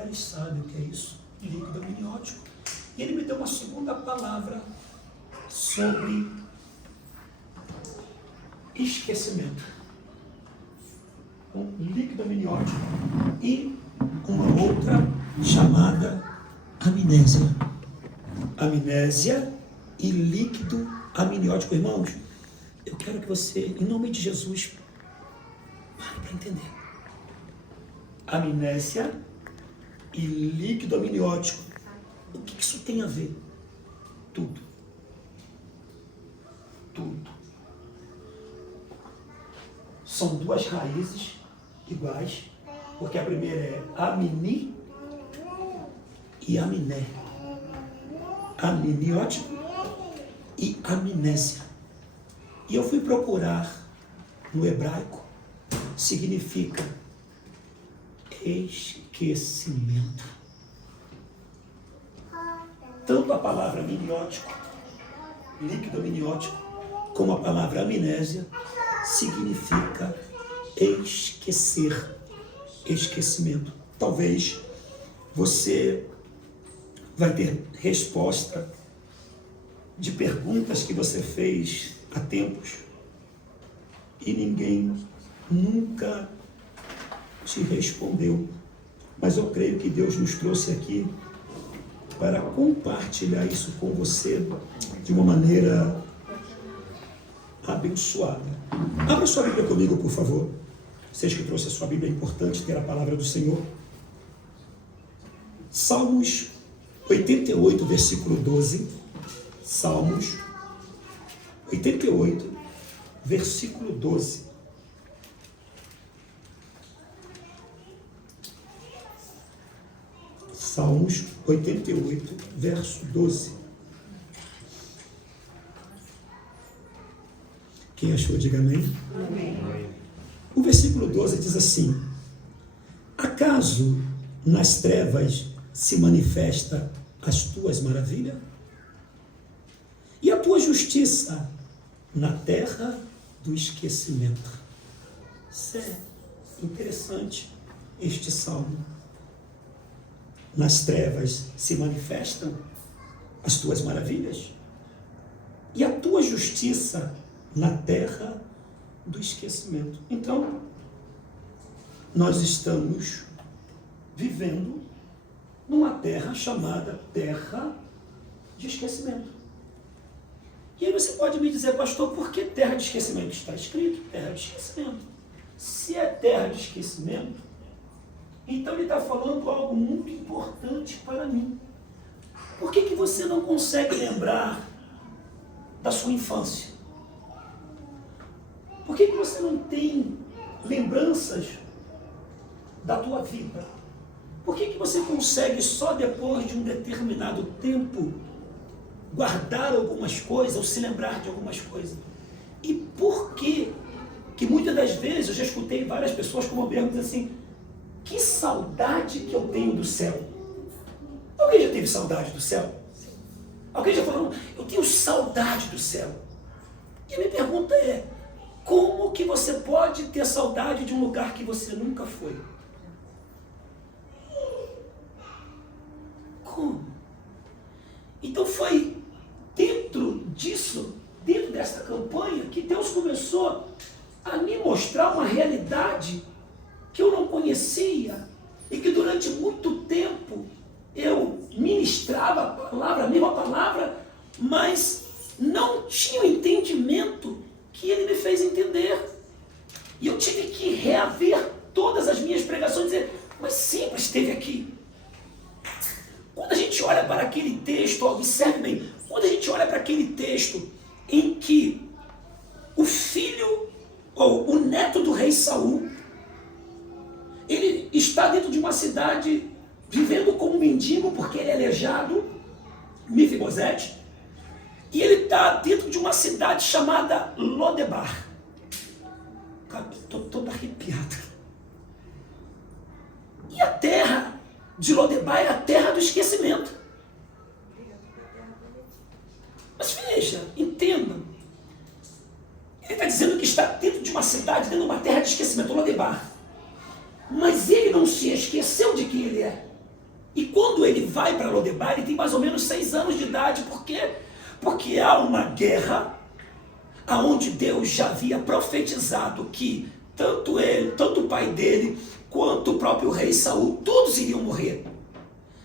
mulheres sabem o que é isso, líquido amniótico. E ele me deu uma segunda palavra sobre esquecimento. Um líquido amniótico e uma outra chamada amnésia. Amnésia e líquido amniótico. Irmãos, eu quero que você, em nome de Jesus, pare para entender. Amnésia e líquido amniótico. O que isso tem a ver? Tudo. Tudo. São duas raízes iguais, porque a primeira é amni e amné. Amniótico e amnésia. E eu fui procurar no hebraico, significa esquecimento. Tanto a palavra amniótico, líquido amniótico, como a palavra amnésia, significa esquecer, esquecimento. Talvez você vai ter resposta de perguntas que você fez há tempos e ninguém nunca te respondeu. Mas eu creio que Deus nos trouxe aqui para compartilhar isso com você de uma maneira abençoada. Abra sua Bíblia comigo, por favor. Vocês que trouxe a sua Bíblia, é importante ter a palavra do Senhor. Salmos 88, versículo 12. Salmos 88, versículo 12. Salmos 88, verso 12. Quem achou, diga amém. Amém. O versículo 12 diz assim: acaso nas trevas se manifesta as tuas maravilhas? E a tua justiça na terra do esquecimento? Isso é interessante, este salmo. Nas trevas se manifestam as tuas maravilhas, e a tua justiça na terra do esquecimento. Então, nós estamos vivendo numa terra chamada terra de esquecimento. E aí você pode me dizer, pastor, por que terra de esquecimento? Está escrito terra de esquecimento. Se é terra de esquecimento, então ele está falando algo muito importante para mim. Por que você não consegue lembrar da sua infância? Por que você não tem lembranças da tua vida? Por que você consegue só depois de um determinado tempo guardar algumas coisas ou se lembrar de algumas coisas? E por que muitas das vezes eu já escutei várias pessoas como eu mesmo dizer assim: que saudade que eu tenho do céu. Alguém já teve saudade do céu? Alguém já falou, eu tenho saudade do céu? E a minha pergunta é, como que você pode ter saudade de um lugar que você nunca foi? Como? Então foi dentro disso, dentro dessa campanha, que Deus começou a me mostrar uma realidade que eu não conhecia e que durante muito tempo eu ministrava a palavra, a mesma palavra, mas não tinha o entendimento que ele me fez entender. E eu tive que reaver todas as minhas pregações e dizer, mas sempre esteve aqui. Quando a gente olha para aquele texto, observe bem, quando a gente olha para aquele texto em que o filho, ou o neto do rei Saul, ele está dentro de uma cidade, vivendo como mendigo, porque ele é aleijado, Mefibosete, e ele está dentro de uma cidade chamada Lodebar. Estou todo arrepiado. E a terra de Lodebar é a terra do esquecimento. Mas veja, entendam. Ele está dizendo que está dentro de uma cidade, dentro de uma terra de esquecimento, Lodebar. Mas ele não se esqueceu de quem ele é. E quando ele vai para Lodebar, ele tem mais ou menos 6 anos de idade. Por quê? Porque há uma guerra aonde Deus já havia profetizado que tanto ele, tanto o pai dele, quanto o próprio rei Saul, todos iriam morrer.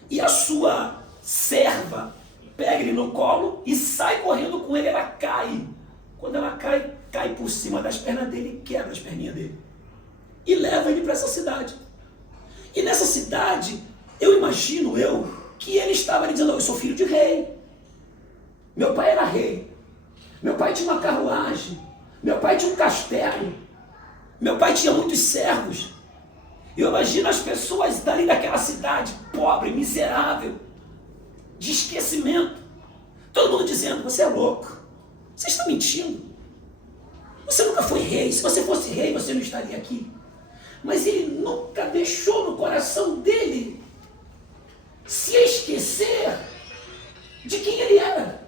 E a sua serva pega ele no colo e sai correndo com ele, ela cai. Quando ela cai, cai por cima das pernas dele e quebra as perninhas dele. E leva ele para essa cidade. E nessa cidade, eu imagino que ele estava ali dizendo, eu sou filho de rei. Meu pai era rei. Meu pai tinha uma carruagem. Meu pai tinha um castelo. Meu pai tinha muitos servos. Eu imagino as pessoas dali daquela cidade, pobre, miserável, de esquecimento. Todo mundo dizendo, você é louco. Você está mentindo. Você nunca foi rei. Se você fosse rei, você não estaria aqui. Mas ele nunca deixou no coração dele se esquecer de quem ele era.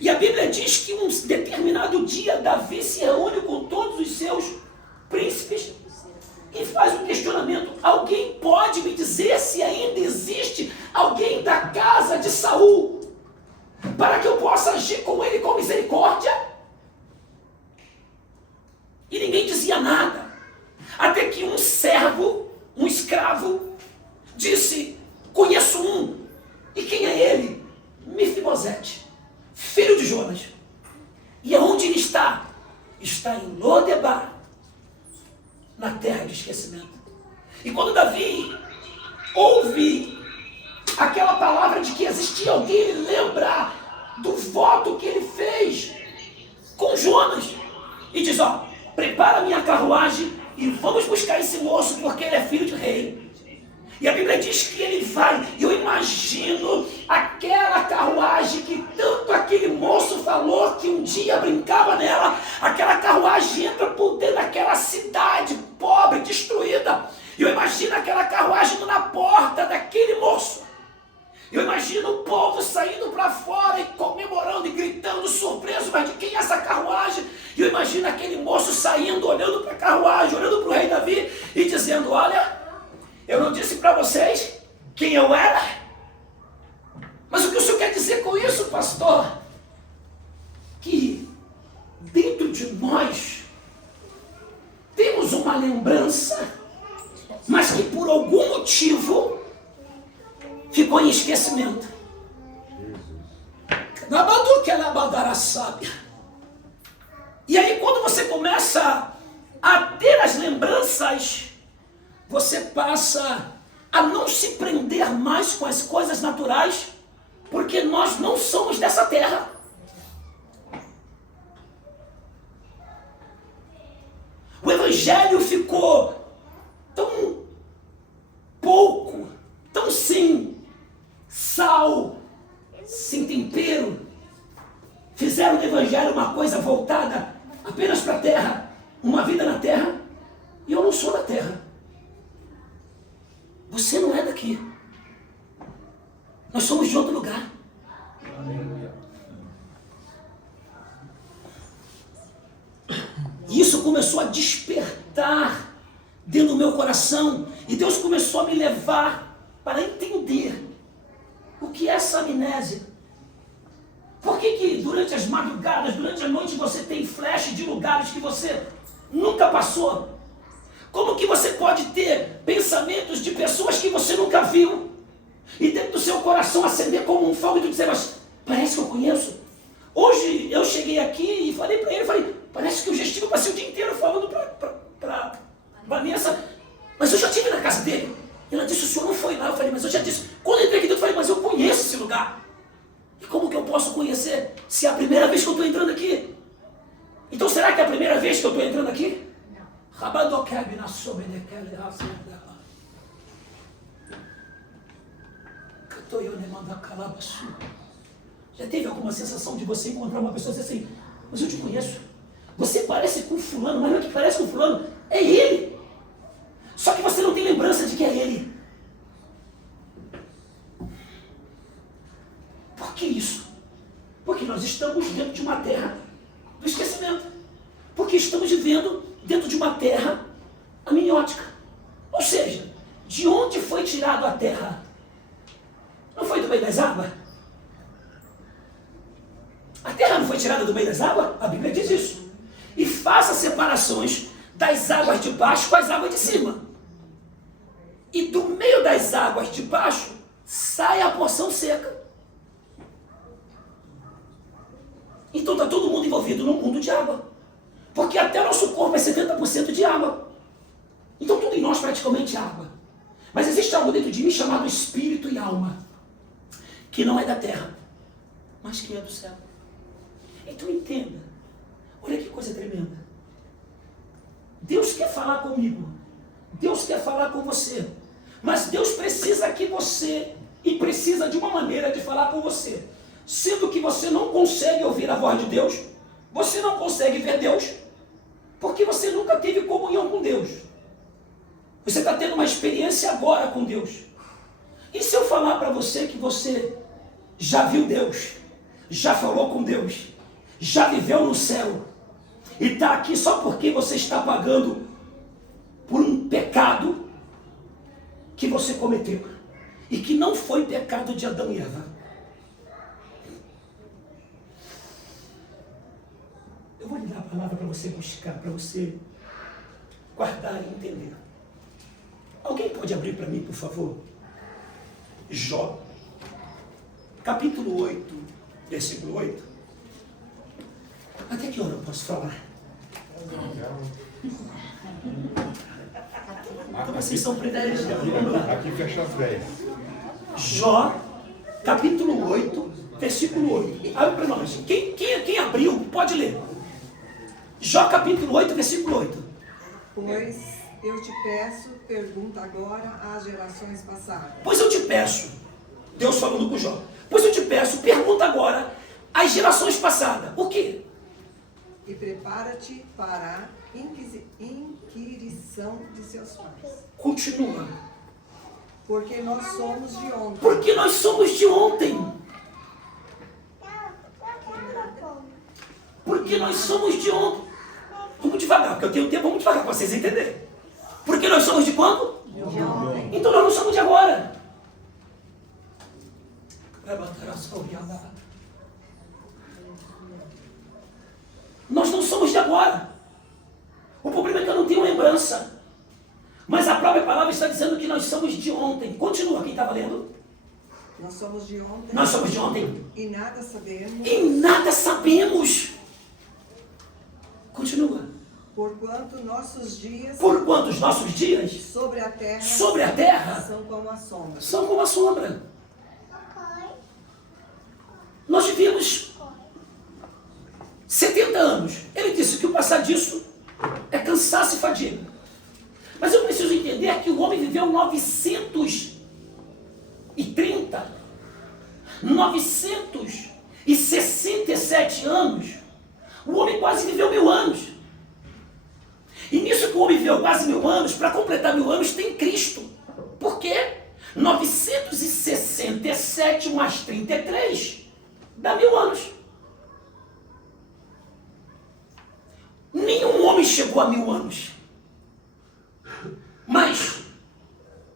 E a Bíblia diz que um determinado dia Davi se reúne com todos os seus príncipes e faz um questionamento. Alguém pode me dizer se ainda existe alguém da casa de Saul para que eu possa agir com ele com misericórdia? E ninguém dizia nada. Até que um servo, um escravo, disse, conheço um. E quem é ele? Mefibosete, filho de Jonas. E aonde ele está? Está em Lodebar, na terra de esquecimento. E quando Davi ouve aquela palavra de que existia alguém, ele lembra do voto que ele fez com Jonas. E diz, prepara minha carruagem e vamos buscar esse moço, porque ele é filho de rei. E a Bíblia diz que ele vai. E eu imagino aquela carruagem que tanto aquele moço falou que um dia brincava nela. Aquela carruagem entra por dentro daquela cidade pobre, destruída. E eu imagino aquela carruagem na porta daquele moço. Eu imagino o povo saindo para fora e comemorando e gritando, surpreso, mas de quem é essa carruagem? E eu imagino aquele moço saindo, olhando para a carruagem, olhando para o rei Davi e dizendo, olha, eu não disse para vocês quem eu era? Mas o que o senhor quer dizer com isso, pastor? Que dentro de nós temos uma lembrança, mas que por algum motivo ficou em esquecimento. E aí quando você começa a ter as lembranças, você passa a não se prender mais com as coisas naturais, porque nós não somos dessa terra. O evangelho ficou tão pouco, tão sem sal, sem tempero. Fizeram do evangelho uma coisa voltada apenas para a terra, uma vida na terra, e eu não sou da terra. Você não é daqui. Nós somos de outro lugar. E isso começou a despertar dentro do meu coração. E Deus começou a me levar para entender o que é essa amnésia. Por que durante as madrugadas, durante a noite, você tem flash de lugares que você nunca passou? Como que você pode ter pensamentos de pessoas que você nunca viu? E dentro do seu coração acender como um fogo e tu dizer, mas parece que eu conheço. Hoje eu cheguei aqui e falei para ele, parece que eu já estive, passei o dia inteiro falando para Vanessa, mas eu já estive na casa dele. Ela disse, o senhor não foi lá. Eu falei, mas eu já disse. Quando eu entrei aqui dentro, eu falei, mas eu conheço esse lugar. E como que eu posso conhecer se é a primeira vez que eu estou entrando aqui? Então será que é a primeira vez que eu estou entrando aqui? Já teve alguma sensação de você encontrar uma pessoa e dizer assim, mas eu te conheço. Você parece com fulano, mas não é que parece com fulano, é ele. Só que você não tem lembrança de que é ele. Por que isso? Porque nós estamos dentro de uma terra do esquecimento. Porque estamos vivendo dentro de uma terra amniótica. Ou seja, De onde foi tirado a terra? Não foi do meio das águas? A terra não foi tirada do meio das águas? A Bíblia diz isso. E faça separações das águas de baixo com as águas de cima. E do meio das águas de baixo sai a porção seca. Então está todo mundo envolvido num mundo de água. Porque até o nosso corpo é 70% de água. Então tudo em nós praticamente é água. Mas existe algo dentro de mim chamado espírito e alma, que não é da terra, mas que é do céu. Então entenda, olha que coisa tremenda. Deus quer falar comigo, Deus quer falar com você, mas Deus precisa que você, e precisa de uma maneira de falar com você, sendo que você não consegue ouvir a voz de Deus, você não consegue ver Deus, porque você nunca teve comunhão com Deus. Você está tendo uma experiência agora com Deus. E se eu falar para você que você já viu Deus, já falou com Deus, já viveu no céu, e está aqui só porque você está pagando por um pecado que você cometeu, e que não foi pecado de Adão e Eva. Eu vou lhe dar a palavra para você buscar, para você guardar e entender. Alguém pode abrir para mim, por favor? Jó, capítulo 8, versículo 8. Até que hora eu posso falar? Então vocês são privilegiados. Aqui fecha as 10. Jó, capítulo 8, versículo 8. Abre para nós. Quem abriu, pode ler. Jó, capítulo 8, versículo 8. Pois eu te peço, pergunta agora às gerações passadas. Pois eu te peço, Deus falando com Jó, pois eu te peço, pergunta agora às gerações passadas. O quê? E prepara-te para a inquirição de seus pais. Continua. Porque nós somos de ontem. Porque nós somos de ontem. Porque nós somos de ontem. Vamos devagar, porque eu tenho tempo, vamos devagar para vocês entenderem. Porque nós somos de quando? De ontem. Então nós não somos de agora. Nós não somos de agora. O problema é que eu não tenho lembrança. Mas a própria palavra está dizendo que nós somos de ontem. Continua, quem estava lendo? Nós somos de ontem. Nós somos de ontem. E nada sabemos. E nada sabemos. Continua. Porquanto nossos dias. Porquanto os nossos dias Sobre a terra. sobre a terra São como a sombra. são como a sombra. Nós vivemos 70 anos. Ele disse que o passar disso é cansaço e fadiga. Mas eu preciso entender que o homem viveu 967 anos. O homem quase viveu 1000 anos. E nisso que o homem viveu quase 1000 anos, para completar 1000 anos tem Cristo. Por quê? 967 mais 33 dá 1000 anos. Nenhum homem chegou a 1000 anos. Mas,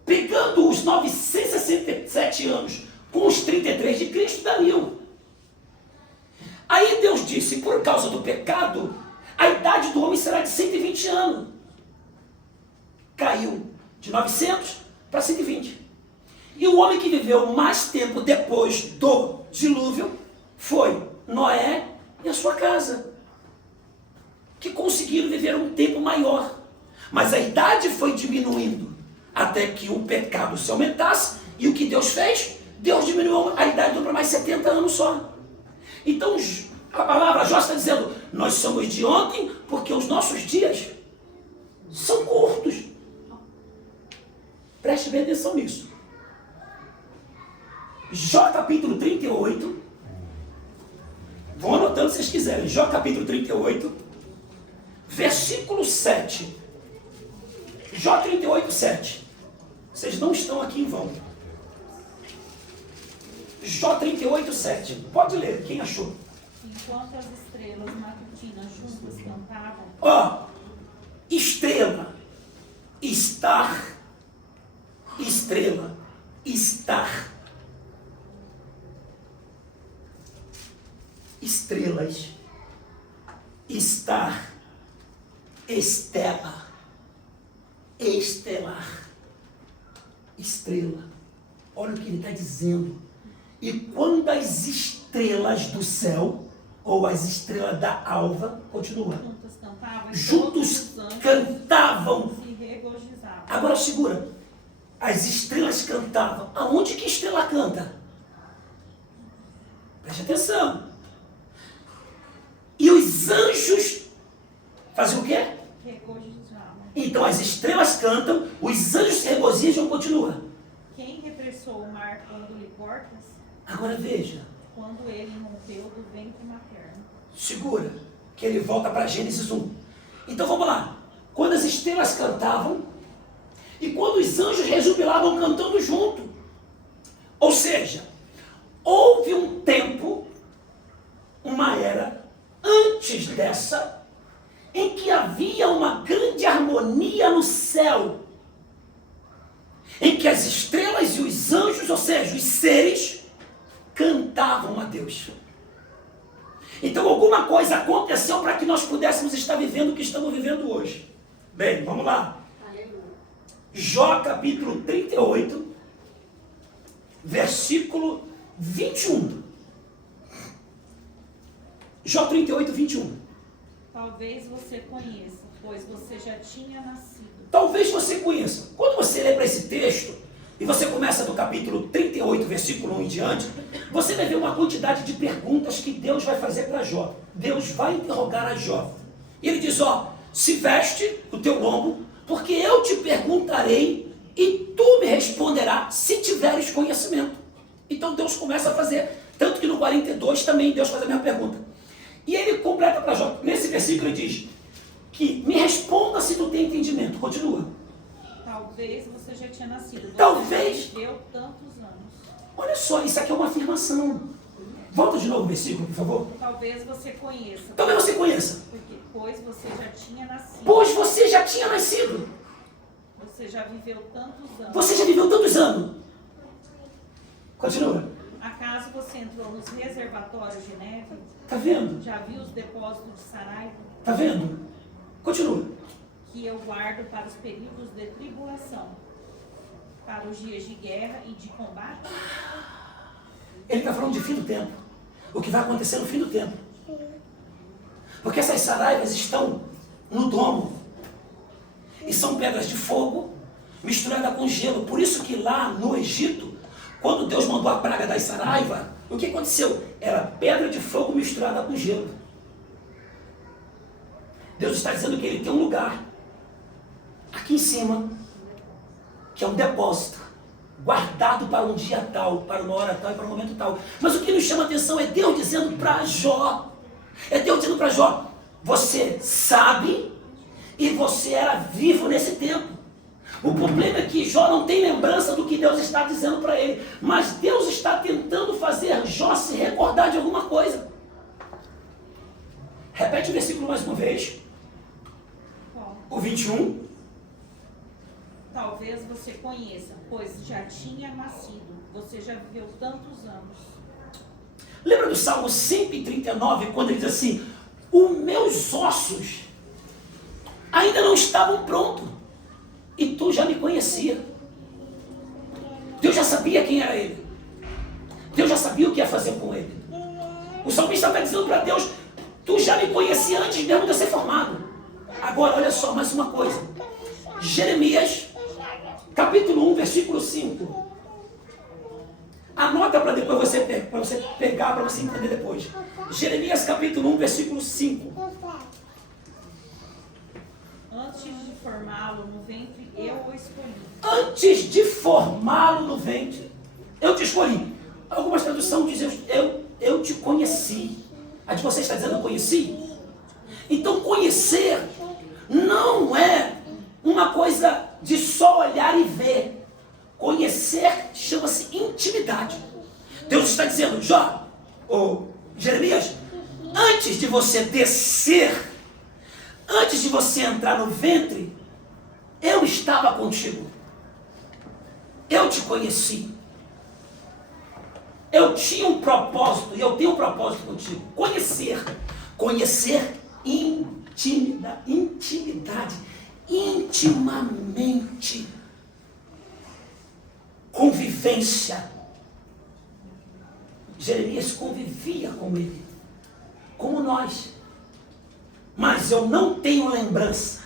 pegando os 967 anos com os 33 de Cristo, dá 1000. Aí Deus disse, por causa do pecado, a idade do homem será de 120 anos. Caiu de 900 para 120. E o homem que viveu mais tempo depois do dilúvio foi Noé e a sua casa, que conseguiram viver um tempo maior. Mas a idade foi diminuindo até que o pecado se aumentasse. E o que Deus fez? Deus diminuiu a idade para mais 70 anos só. Então a palavra Jó está dizendo, nós somos de ontem porque os nossos dias são curtos. Preste bem atenção nisso. Jó capítulo 38. Vão anotando se vocês quiserem. Jó capítulo 38, versículo 7. Jó 38, 7. Vocês não estão aqui em vão. Jó 38, 7. Pode ler, quem achou? Enquanto as estrelas matutinas juntas cantavam. Ó, estrela, estar estrela, estar. Estrelas, estar, estela, estelar, estrela. Olha o que ele está dizendo. E quando as estrelas do céu, ou as estrelas da alva, continua. Juntos cantavam. Se regozijavam. Agora segura. As estrelas cantavam. Aonde que estrela canta? Preste atenção. E os anjos faziam o quê? Regozijavam. Então as estrelas cantam, os anjos se regozijam, continua. Quem repressou o mar quando lhe portas? Agora veja. Quando ele rompeu do ventre materno. Segura, que ele volta para Gênesis 1. Então vamos lá. Quando as estrelas cantavam e quando os anjos rejubilavam cantando junto. Ou seja, houve um tempo, uma era, antes dessa, em que havia uma grande harmonia no céu, em que as estrelas e os anjos, ou seja, os seres, cantavam a Deus. Então alguma coisa aconteceu para que nós pudéssemos estar vivendo o que estamos vivendo hoje. Bem, vamos lá. Aleluia. Jó capítulo 38, versículo 21. Jó 38, 21. Talvez você conheça, pois você já tinha nascido. Talvez você conheça. Quando você lê para esse texto, e você começa do capítulo 38, versículo 1 em diante, você vai ver uma quantidade de perguntas que Deus vai fazer para Jó. Deus vai interrogar a Jó. E ele diz, ó, se veste o teu lombo, porque eu te perguntarei e tu me responderás se tiveres conhecimento. Então Deus começa a fazer, tanto que no 42 também Deus faz a mesma pergunta. E ele completa para Jó. Nesse versículo ele diz que me responda se tu tem entendimento. Continua. Talvez você já tinha nascido. Você Talvez. já viveu tantos anos. Olha só, isso aqui é uma afirmação. Volta de novo o versículo, por favor. Talvez você conheça. Talvez você conheça. Porque, pois você já tinha nascido. Pois você já tinha nascido. Você já viveu tantos anos. Você já viveu tantos anos. Continua. Acaso você entrou nos reservatórios de neve? Tá vendo? Já viu os depósitos de Saraiva? Tá vendo? Continua. Que eu guardo para os períodos de tribulação, para os dias de guerra e de combate? Ele está falando de fim do tempo. O que vai acontecer no fim do tempo. Porque essas saraivas estão no domo. E são pedras de fogo misturadas com gelo. Por isso que lá no Egito, quando Deus mandou a praga das saraivas, o que aconteceu? Era pedra de fogo misturada com gelo. Deus está dizendo que ele tem um lugar aqui em cima, que é um depósito, guardado para um dia tal, para uma hora tal e para um momento tal. Mas o que nos chama a atenção é Deus dizendo para Jó, você sabe e você era vivo nesse tempo. O problema é que Jó não tem lembrança do que Deus está dizendo para ele, mas Deus está tentando fazer Jó se recordar de alguma coisa. Repete o versículo mais uma vez, Qual? o 21. Talvez você conheça, pois já tinha nascido. Você já viveu tantos anos. Lembra do Salmo 139, quando ele diz assim, os meus ossos ainda não estavam prontos, e tu já me conhecia. Deus já sabia quem era ele. Deus já sabia o que ia fazer com ele. O salmista está dizendo para Deus, tu já me conhecia antes mesmo de eu ser formado. Agora, olha só, mais uma coisa. Jeremias, capítulo 1, versículo 5. Anota para depois você pegar, para você entender depois. Jeremias, capítulo 1, versículo 5. Antes de formá-lo no ventre, eu o escolhi. Antes de formá-lo no ventre, eu te escolhi. Algumas traduções dizem, eu te conheci. A de vocês está dizendo, eu conheci? Então, conhecer não é uma coisa de só olhar e ver. Conhecer chama-se intimidade. Deus está dizendo, Jó, ou Jeremias, antes de você descer, antes de você entrar no ventre, eu estava contigo. Eu te conheci. Eu tinha um propósito e eu tenho um propósito contigo. Conhecer intimidade, intimamente. Convivência. Jeremias convivia com ele, como nós. Mas eu não tenho lembrança.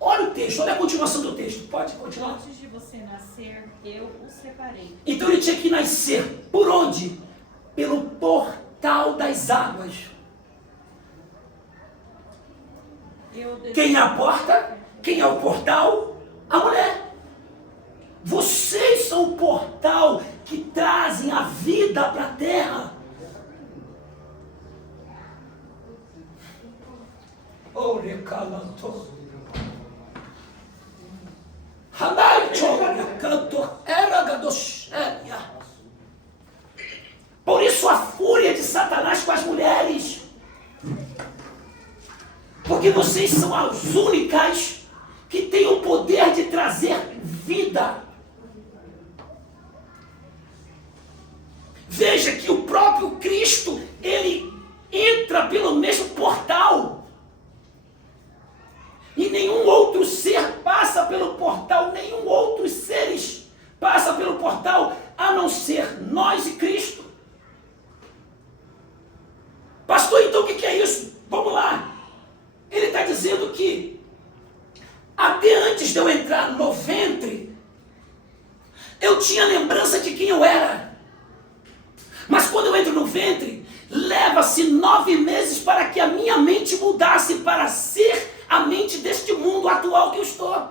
Olha o texto, olha a continuação do texto. Pode continuar? Antes de você nascer, eu o separei. Então ele tinha que nascer por onde? Pelo portal das águas. Quem é a porta? Quem é o portal? A mulher. Vocês são o portal que trazem a vida para a terra. Por isso a fúria de Satanás com as mulheres. Porque vocês são as únicas que têm o poder de trazer vida. Veja que o próprio Cristo, ele entra pelo mesmo portal. E nenhum outro ser passa pelo portal, nenhum outro seres passa pelo portal, a não ser nós e Cristo. Pastor, então o que é isso? Vamos lá. Ele está dizendo que até antes de eu entrar no ventre, eu tinha lembrança de quem eu era. Mas quando eu entro no ventre, leva-se 9 meses para que a minha mente mudasse para ser a mente deste mundo atual que eu estou.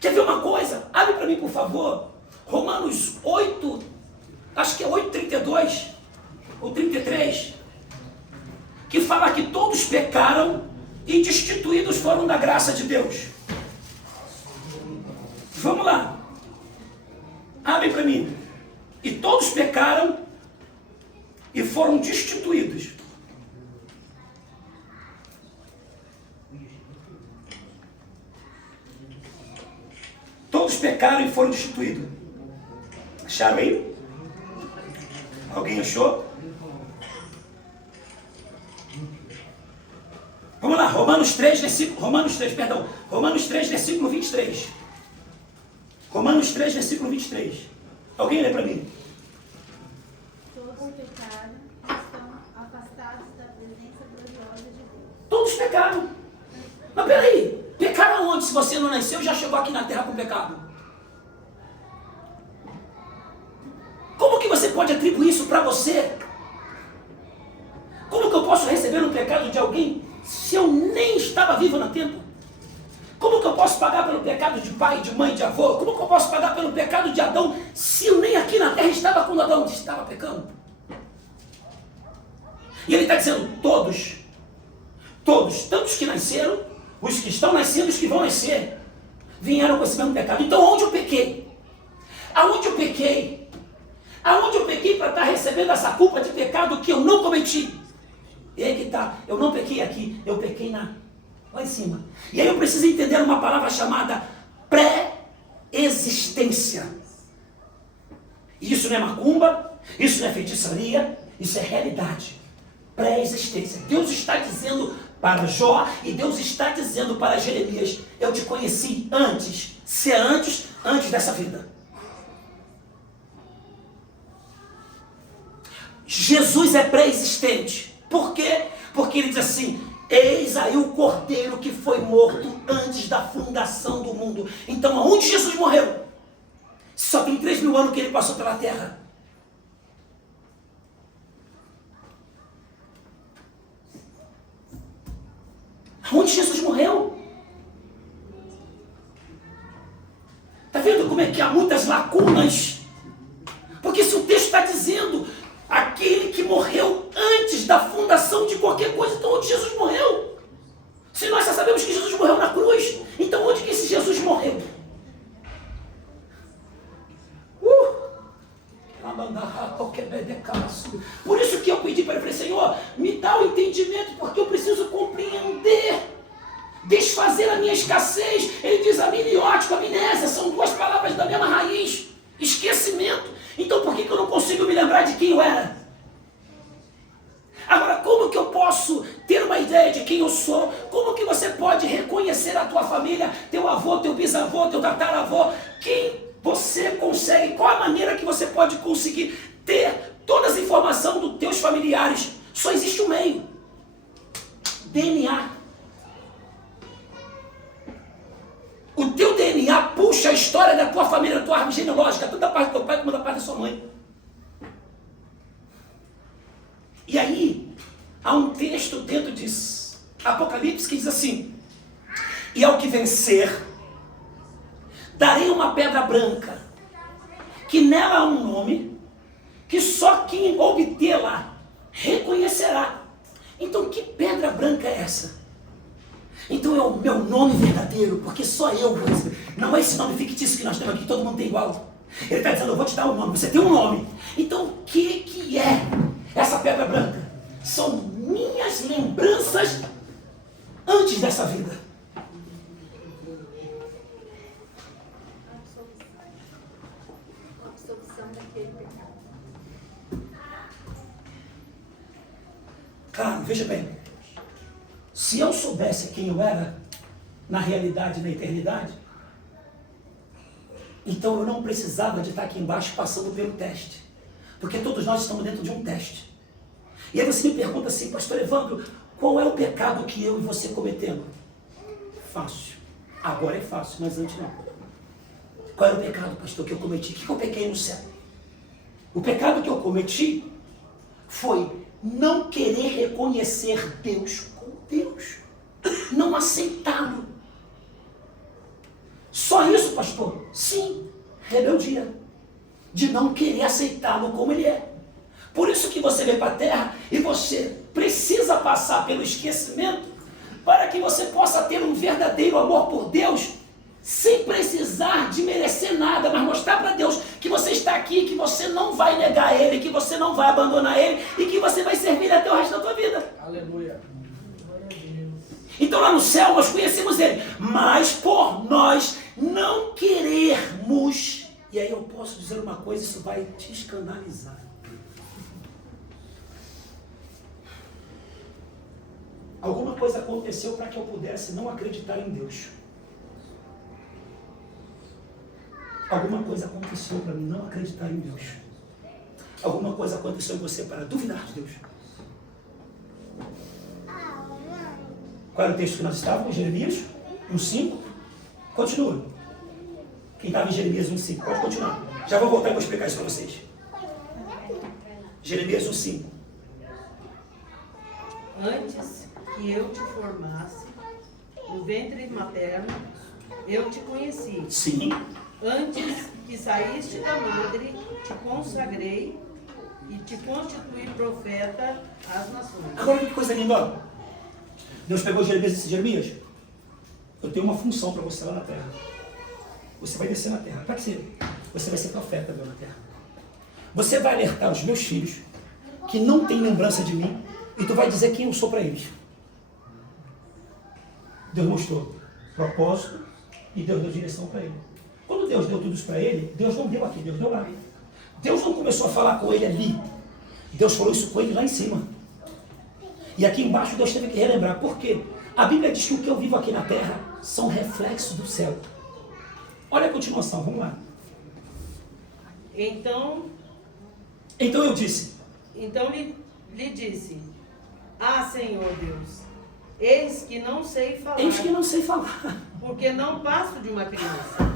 Quer ver uma coisa? Abre para mim, por favor. Romanos 8, acho que é 8:32 ou 33, que fala que todos pecaram e destituídos foram da graça de Deus. Vamos lá. Abre para mim. E todos pecaram e foram destituídos. Todos pecaram e foram destituídos. Acharam aí? Alguém achou? Vamos lá, Romanos 3, versículo 23. Romanos 3, versículo 23. Alguém lê para mim? Todos pecaram e estão afastados da presença gloriosa de Deus. Todos pecaram. Mas peraí, pecaram onde? Se você não nasceu, já chegou aqui na terra com pecado. Como que você pode atribuir isso para você? Como que eu posso receber um pecado de alguém se eu nem estava vivo na tempo? Como que eu posso pagar pelo pecado de pai, de mãe, de avô? Como que eu posso pagar pelo pecado de Adão se eu nem aqui na terra estava quando Adão estava pecando? E ele está dizendo todos, tanto os que nasceram, os que estão nascendo, os que vão nascer, vieram com esse mesmo pecado. Então onde eu pequei? Aonde eu pequei? Aonde eu pequei para estar recebendo essa culpa de pecado que eu não cometi? E aí que está, eu não pequei aqui, eu pequei lá em cima. E aí eu preciso entender uma palavra chamada pré-existência. Isso não é macumba, isso não é feitiçaria, isso é realidade. Pré-existência. Deus está dizendo para Jó e Deus está dizendo para Jeremias: eu te conheci antes, se é antes dessa vida. Jesus é pré-existente. Por quê? Porque ele diz assim: eis aí o cordeiro que foi morto antes da fundação do mundo. Então aonde Jesus morreu? Só tem 3.000 anos que ele passou pela terra. Aonde Jesus morreu? Está vendo como é que há muitas lacunas? Porque se o texto está dizendo aquele que morreu antes da fundação de qualquer coisa, então onde Jesus morreu? Se nós já sabemos que Jesus morreu na cruz, então onde que esse Jesus morreu? Por isso que eu pedi para ele, Senhor, me dá o entendimento, porque eu preciso compreender. desfazer a minha escassez. Ele diz amniótico, amnésia, são duas palavras da mesma raiz. Esquecimento. Então por que eu não consigo me lembrar de quem eu era? Agora, como que eu posso ter uma ideia de quem eu sou? Como que você pode reconhecer a tua família, teu avô, teu bisavô, teu tataravô? Quem você consegue, qual a maneira que você pode conseguir ter todas as informações dos teus familiares? Só existe um meio. DNA. O teu DNA puxa a história da tua família, da tua árvore genealógica, tanto da parte do teu pai como da parte da sua mãe. E aí, há um texto dentro de Apocalipse que diz assim: e ao que vencer, darei uma pedra branca, que nela há um nome, que só quem obtê-la reconhecerá. Então, que pedra branca é essa? Então é o meu nome verdadeiro, porque só eu vou receber. Não é esse nome fictício que nós temos aqui, todo mundo tem igual. Ele está dizendo, eu vou te dar um nome, você tem um nome. Então, o que é essa pedra branca? São minhas lembranças antes dessa vida. Absorção daquele pecado. Claro, veja bem. Se eu soubesse quem eu era, na realidade, na eternidade, então eu não precisava de estar aqui embaixo passando pelo teste. Porque todos nós estamos dentro de um teste. E aí você me pergunta assim, pastor Evandro, qual é o pecado que eu e você cometemos? Fácil. Agora é fácil, mas antes não. Qual era o pecado, pastor, que eu cometi? O que eu pequei no céu? O pecado que eu cometi foi não querer reconhecer Deus como Deus. Não aceitá-lo. Só isso, pastor? Sim, rebeldia. De não querer aceitá-lo como ele é. Por isso que você vem para a terra e você precisa passar pelo esquecimento para que você possa ter um verdadeiro amor por Deus sem precisar de merecer nada, mas mostrar para Deus que você está aqui, que você não vai negar Ele, que você não vai abandonar Ele e que você vai servir até o resto da tua vida. Aleluia. Então lá no céu nós conhecemos Ele, mas por nós não querermos, e aí eu posso dizer uma coisa, isso vai te escandalizar. Alguma coisa aconteceu para que eu pudesse não acreditar em Deus. Alguma coisa aconteceu para mim não acreditar em Deus. Alguma coisa aconteceu em você para duvidar de Deus. Qual era o texto que nós estávamos? Jeremias 1:5. Continua. Quem estava em Jeremias 1:5, pode continuar. Já vou voltar e vou explicar isso para vocês. Jeremias 1:5. Antes que eu te formasse no ventre materno, eu te conheci. Sim. Antes que saíste da madre, te consagrei e te constituí profeta às nações. Agora que coisa linda, ó. Deus pegou Jeremias e disse, Jeremias, eu tenho uma função para você lá na terra. Você vai descer na terra. Para que você vai ser profeta, meu, na terra. Você vai alertar os meus filhos que não têm lembrança de mim e tu vai dizer quem eu sou para eles. Deus mostrou propósito e Deus deu direção para ele. Quando Deus deu tudo isso para ele, Deus não deu aqui, Deus deu lá. Deus não começou a falar com ele ali. Deus falou isso com ele lá em cima. E aqui embaixo Deus teve que relembrar. Por quê? A Bíblia diz que o que eu vivo aqui na terra são reflexos do céu. Olha a continuação, vamos lá. Então eu disse. Então lhe disse, ah, Senhor Deus, eis que não sei falar. Eis que não sei falar. Porque não passo de uma criança.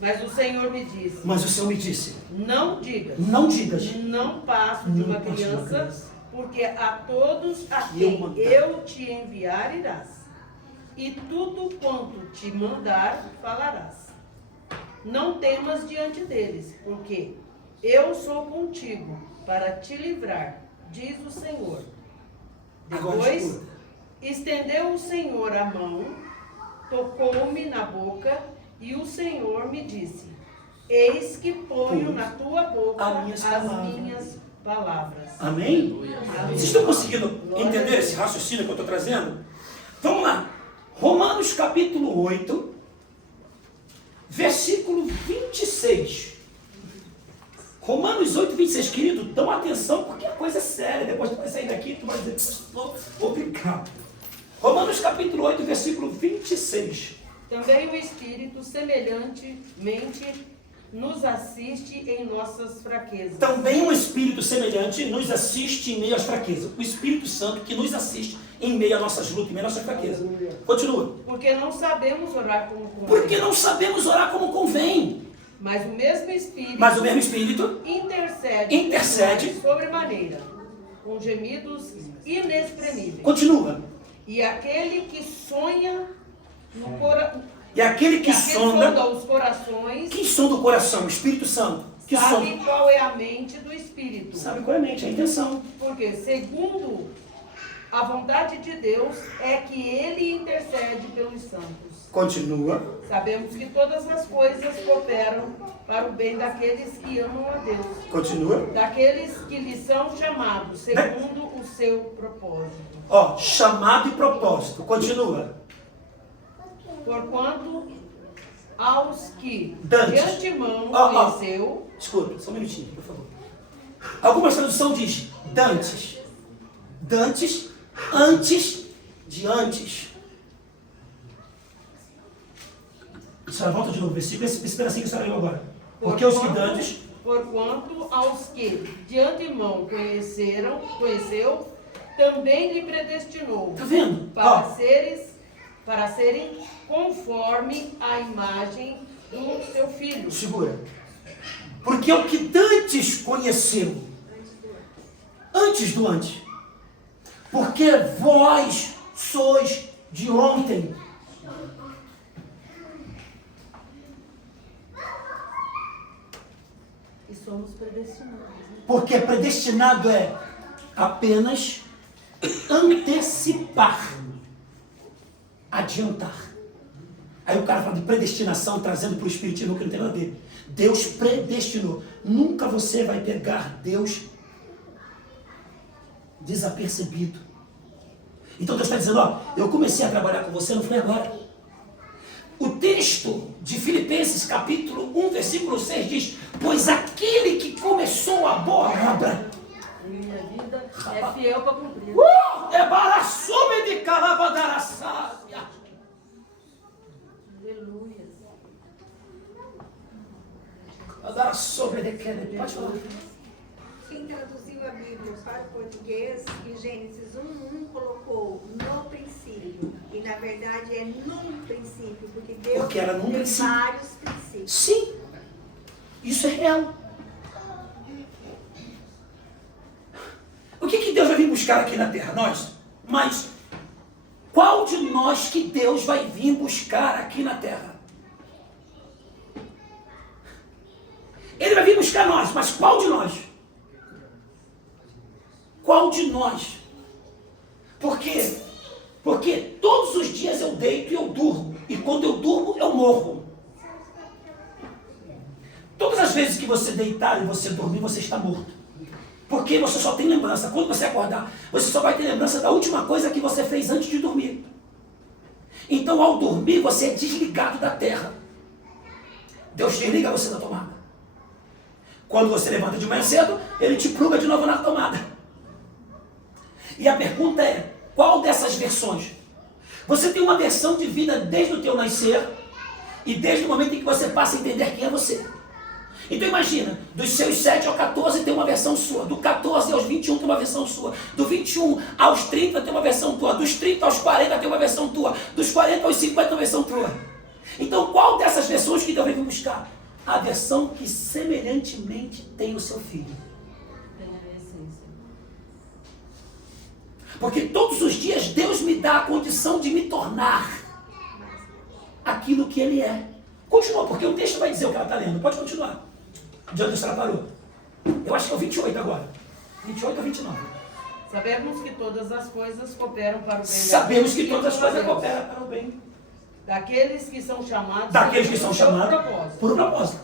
Mas o Senhor me disse. Mas o Senhor me disse. Não digas. Não digas. Não passo de uma criança, porque a todos a quem eu te enviar irás. E tudo quanto te mandar falarás. Não temas diante deles, porque eu sou contigo para te livrar, diz o Senhor. Depois, estendeu o Senhor a mão, tocou-me na boca, e o Senhor me disse, eis que ponho na tua boca as minhas palavras. Amém? Vocês estão conseguindo entender esse raciocínio que eu estou trazendo? Vamos lá. Romanos capítulo 8, versículo 26. Romanos 8, 26. Querido, dão atenção porque a coisa é séria. Depois tu vai sair daqui e tu vai dizer, pastor, obrigado. Romanos capítulo 8, versículo 26. Também o Espírito semelhantemente nos assiste em nossas fraquezas. Também um Espírito semelhante nos assiste em meio às fraquezas. O Espírito Santo que nos assiste em meio às nossas lutas, em meio às nossas fraquezas. Continua. Porque não sabemos orar como convém. Porque não sabemos orar como convém. Mas o mesmo Espírito intercede sobremaneira, com gemidos inexprimíveis. Continua. E aquele que sonha no coração. E aquele que sonda os corações. Quem sonda o coração? O Espírito Santo. Que Sabe sonda? qual é a mente do Espírito. Sabe qual é a mente, a intenção. Porque, segundo a vontade de Deus, é que Ele intercede pelos santos. Continua. Sabemos que todas as coisas cooperam para o bem daqueles que amam a Deus. Continua. Daqueles que lhes são chamados, segundo o seu propósito. Ó, chamado e propósito. Continua. Porquanto aos que Dantes. de antemão conheceu... Escuta, só um minutinho, por favor. Alguma tradução diz dantes. Dantes, antes de antes. Só volta de novo o versículo, esse pedacinho que a senhora leu agora. Porque os que dantes... Porquanto aos que de antemão conheceu, também lhe predestinou. Tá vendo? Para serem conforme a imagem do seu filho. Segura. Porque o que dantes conheceu, antes do antes. Porque vós sois de ontem. E somos predestinados. Porque predestinado é apenas antecipar, adiantar. Aí o cara fala de predestinação, trazendo para o espiritismo que não tem nada a ver. Deus predestinou. Nunca você vai pegar Deus desapercebido. Então Deus está dizendo, ó, eu comecei a trabalhar com você, não foi agora. O texto de Filipenses, capítulo 1, versículo 6 diz, pois aquele que começou a boa obra, Minha vida é fiel para cumprir. é baraçume de calavadaraçácia. Aleluia. Pode falar. Quem traduziu a Bíblia para o português, em Gênesis 1:1, colocou no princípio. E na verdade é num princípio, porque Deus era num tem princípio. vários princípios. Sim, isso é real. O que Deus vai vir buscar aqui na terra? Nós. Mas qual de nós que Deus vai vir buscar aqui na terra? Ele vai vir buscar nós, mas qual de nós? Qual de nós? Por quê? Porque todos os dias eu deito e eu durmo. E quando eu durmo, eu morro. Todas as vezes que você deitar e você dormir, você está morto. Porque você só tem lembrança. Quando você acordar, você só vai ter lembrança da última coisa que você fez antes de dormir. Então, ao dormir, você é desligado da terra. Deus desliga você da tomada. Quando você levanta de manhã cedo, ele te pluga de novo na tomada. E a pergunta é, qual dessas versões? Você tem uma versão de vida desde o teu nascer e desde o momento em que você passa a entender quem é você. Então imagina, dos seus 7 aos 14 tem uma versão sua, do 14 aos 21 tem uma versão sua, do 21 aos 30 tem uma versão tua, dos 30 aos 40 tem uma versão tua, dos 40 aos 50 tem uma versão tua. Então qual dessas versões que Deus vai vir buscar? A versão que semelhantemente tem o seu filho. Tem a essência. Porque todos os dias Deus me dá a condição de me tornar aquilo que Ele é. Continua, porque o texto vai dizer o que ela está lendo. Pode continuar. De onde a senhora parou? Eu acho que é o 28 agora. 28 ou 29. Sabemos que todas as coisas cooperam para o bem. Sabemos que todas as coisas cooperam para o bem. Daqueles que são chamados. Daqueles que são chamados propósito. por um propósito.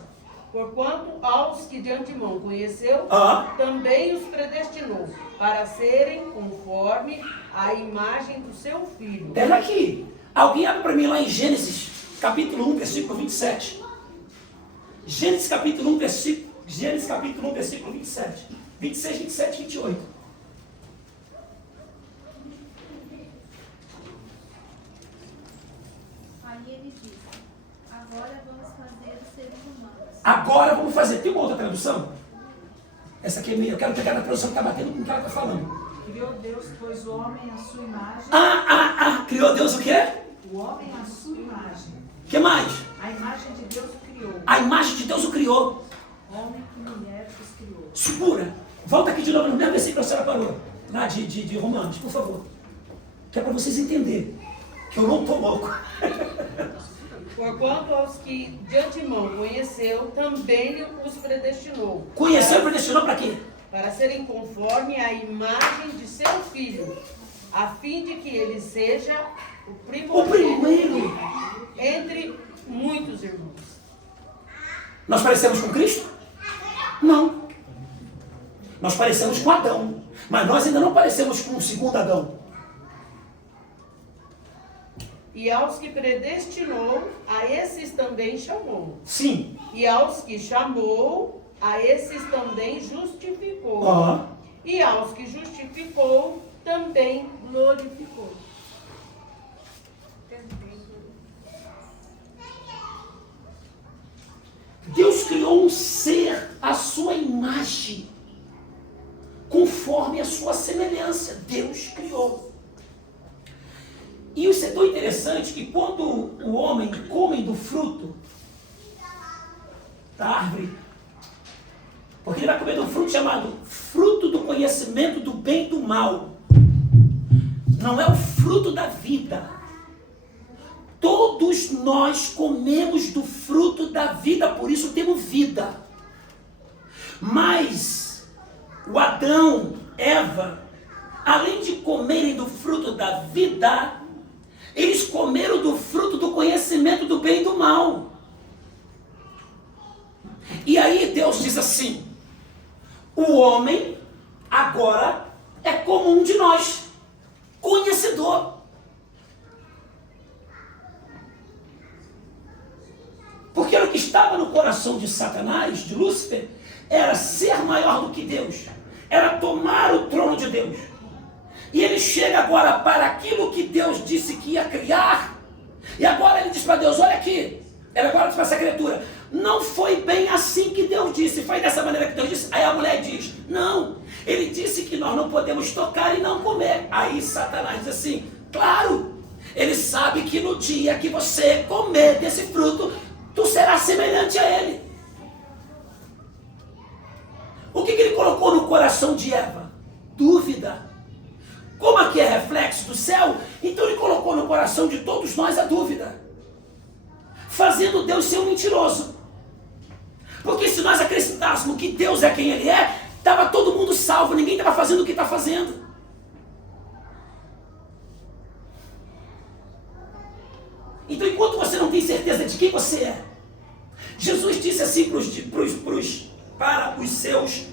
Porquanto aos que de antemão conheceu, Ah. também os predestinou, para serem conforme a imagem do seu Filho. Pera aqui. Alguém abre para mim lá em Gênesis, capítulo 1, versículo 27. Gênesis capítulo 1, versículo 27. 26, 27, 28. Aí ele disse: agora vamos fazer os seres humanos. Agora vamos fazer. Tem uma outra tradução? Essa aqui é minha. Eu quero pegar a tradução que está batendo com o que ela está falando. Criou Deus, pois o homem à sua imagem. Criou Deus o quê? O homem à sua imagem. O que mais? A imagem de Deus o criou. A imagem de Deus o criou. Homem e mulher os criou. Segura. Volta aqui de novo no mesmo versículo que a senhora parou. Lá de Romanos, por favor. Que é para vocês entenderem. Que eu não estou louco. Porquanto aos que de antemão conheceu, também os predestinou. Conheceu e predestinou para quê? Para serem conforme a imagem de seu Filho, a fim de que ele seja o primeiro entre muitos irmãos. Nós parecemos com Cristo? Não. Nós parecemos com Adão. Mas nós ainda não parecemos com o segundo Adão. E aos que predestinou, a esses também chamou. Sim. E aos que chamou, a esses também justificou. Ó. E aos que justificou, também glorificou. Deus criou um ser à sua imagem, conforme a sua semelhança. Deus criou. E isso é tão interessante que quando o homem come do fruto da árvore, porque ele vai comer do fruto chamado fruto do conhecimento do bem e do mal. Não é o fruto da vida. Todos nós comemos do fruto da vida, por isso temos vida. Mas o Adão, Eva, além de comerem do fruto da vida, eles comeram do fruto do conhecimento do bem e do mal. E aí Deus diz assim: o homem agora é como um de nós, conhecedor. Porque o que estava no coração de Satanás, de Lúcifer, era ser maior do que Deus, era tomar o trono de Deus. E ele chega agora para aquilo que Deus disse que ia criar, e agora ele diz para Deus: olha aqui, ele agora diz para essa criatura: não foi bem assim que Deus disse, foi dessa maneira que Deus disse. Aí a mulher diz: não, ele disse que nós não podemos tocar e não comer. Aí Satanás diz assim: claro, ele sabe que no dia que você comer desse fruto, tu serás semelhante a ele. O que ele colocou no coração de Eva? Dúvida. Como aqui é reflexo do céu, então ele colocou no coração de todos nós a dúvida, fazendo Deus ser um mentiroso. Porque se nós acrescentássemos que Deus é quem ele é, estava todo mundo salvo, ninguém estava fazendo o que está fazendo. Então, enquanto você não tem certeza de quem você é, Jesus disse assim para os seus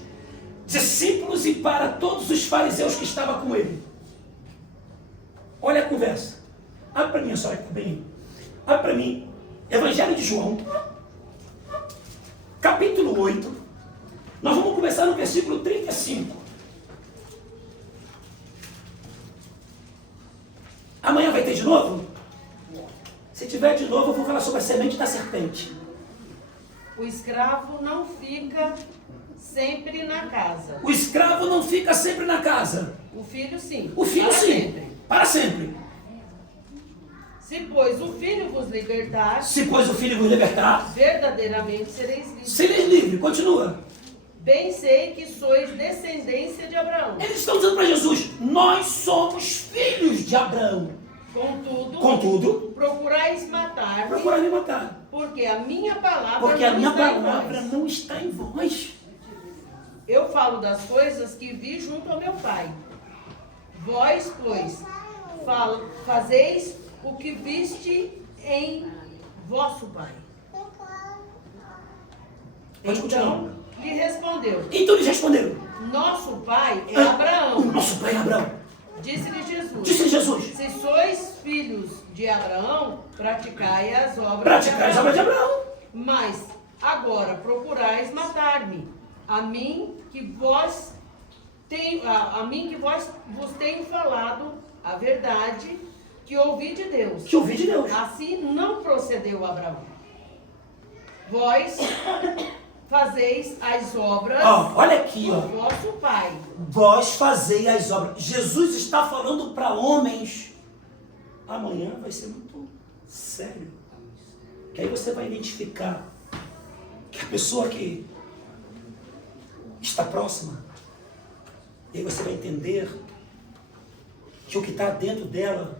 discípulos e para todos os fariseus que estavam com ele. Olha a conversa. Abre para mim, a senhora que está bem. Abre para mim, Evangelho de João, capítulo 8. Nós vamos começar no versículo 35. Amanhã vai ter de novo? Se tiver de novo, eu vou falar sobre a semente da serpente. O escravo não fica sempre na casa. O escravo não fica sempre na casa. O filho sim. O filho para sim, sempre. para sempre. Se, pois, o filho vos libertar, Se pois o filho vos libertar, verdadeiramente sereis livres. sereis livre. Continua. Bem sei que sois descendência de Abraão. Eles estão dizendo para Jesus: nós somos filhos de Abraão. Contudo, procurais matar-me, procurar me matar. porque a minha palavra Porque a não minha está em palavra vós. não está em vós. Eu falo das coisas que vi junto ao meu Pai. Vós, pois, fazeis o que viste em vosso Pai. Pode continuar. Então lhe respondeu: Então eles responderam: nosso pai é o Abraão. nosso pai é Abraão. Disse-lhe Jesus: Disse Jesus: se sois filhos de Abraão, praticai as obras praticai as de obras de Abraão. Abraão. Mas agora procurais matar-me, a mim que vos vos tenho falado a verdade que ouvi de Deus. Que ouvi de Deus. Assim não procedeu Abraão. Vós fazeis as obras Olha aqui, do vosso pai. Vós fazei as obras. Jesus está falando para homens. Amanhã vai ser muito sério. Que aí você vai identificar que a pessoa que está próxima, e aí você vai entender que o que está dentro dela,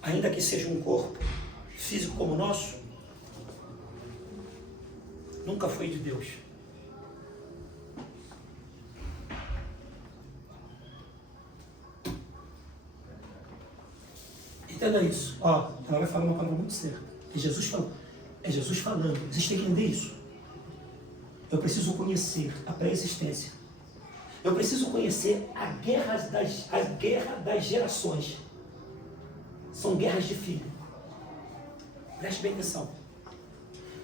ainda que seja um corpo físico como o nosso, nunca foi de Deus. Entenda isso. Ela vai falar uma palavra muito certa. É Jesus falando. É Jesus falando. Vocês têm que entender isso. Eu preciso conhecer a pré-existência. Eu preciso conhecer a guerra das gerações. São guerras de filho. Preste bem atenção.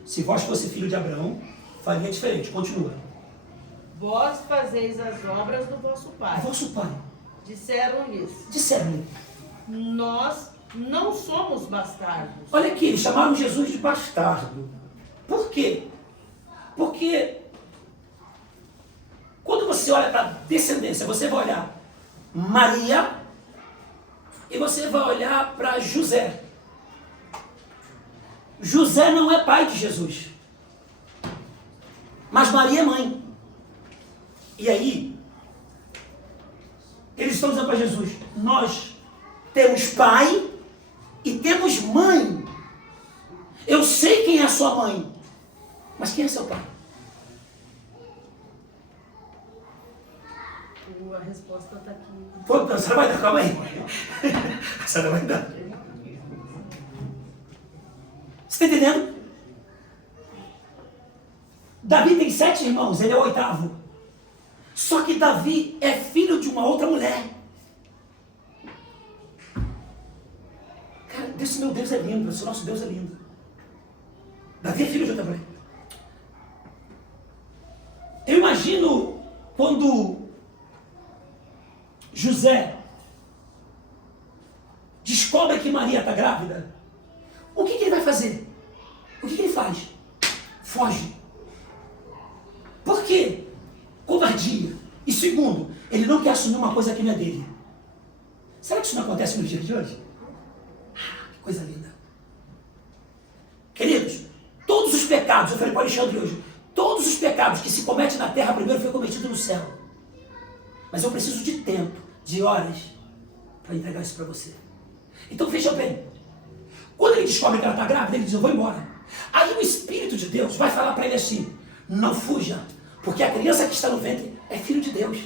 Se vós fosse filho de Abraão, faria diferente. Continua. Vós fazeis as obras do vosso pai. Vosso pai. Disseram-lhes: Disseram-lhe. nós não somos bastardos. Olha aqui, eles chamaram Jesus de bastardo. Por quê? Porque quando você olha para a descendência, você vai olhar Maria e você vai olhar para José. José não é pai de Jesus, mas Maria é mãe. E aí, eles estão dizendo para Jesus: nós temos pai e temos mãe. Eu sei quem é a sua mãe, mas quem é seu pai? A resposta está aqui. Pô, a senhora vai dar, calma aí. A senhora vai dar. Você está entendendo? Davi tem 7 irmãos, ele é o 8º. Só que Davi é filho de uma outra mulher. Cara, esse meu Deus é lindo, esse nosso Deus é lindo. Davi é filho de outra mulher. Eu imagino quando José descobre que Maria está grávida, o que ele vai fazer? O que ele faz? Foge. Por quê? Covardia. E segundo, ele não quer assumir uma coisa que não é dele. Será que isso não acontece nos dias de hoje? Que coisa linda. Queridos, todos os pecados, eu falei para o Alexandre hoje, todos os pecados que se cometem na terra primeiro foi cometido no céu. Mas eu preciso de tempo, de horas, para entregar isso para você. Então veja bem, quando ele descobre que ela está grávida, ele diz: eu vou embora. Aí o Espírito de Deus vai falar para ele assim: não fuja, porque a criança que está no ventre é filho de Deus.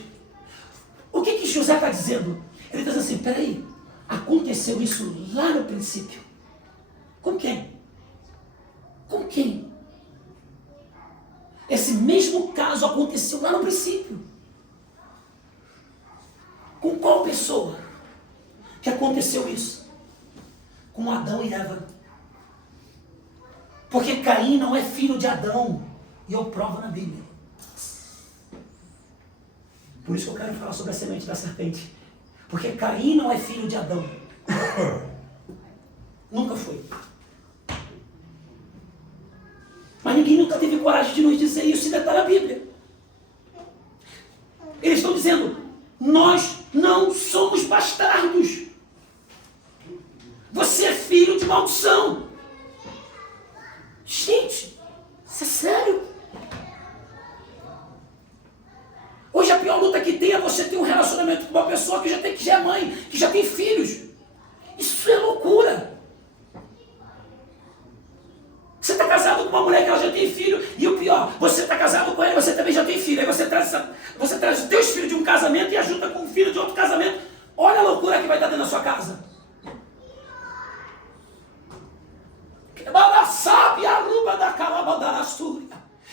O que José está dizendo? Ele está dizendo assim: peraí, aconteceu isso lá no princípio. Com quem? Com quem? Esse mesmo caso aconteceu lá no princípio. Com qual pessoa que aconteceu isso? Com Adão e Eva. Porque Caim não é filho de Adão. E eu provo na Bíblia. Por isso que eu quero falar sobre a semente da serpente. Porque Caim não é filho de Adão. Nunca foi. Mas ninguém nunca teve coragem de nos dizer isso, e está na Bíblia. Eles estão dizendo: nós não somos bastardos. Você é filho de maldição. Gente, isso é sério. Hoje a pior luta que tem é você ter um relacionamento com uma pessoa que já é mãe, que já tem filhos. Isso é loucura. Você está casado com uma mulher que ela já tem filho, e o pior, você está casado com ela e você também já tem filho. Aí você traz os teus filhos de um casamento e ajuda com o filho de outro casamento. Olha a loucura que vai estar dentro da sua casa.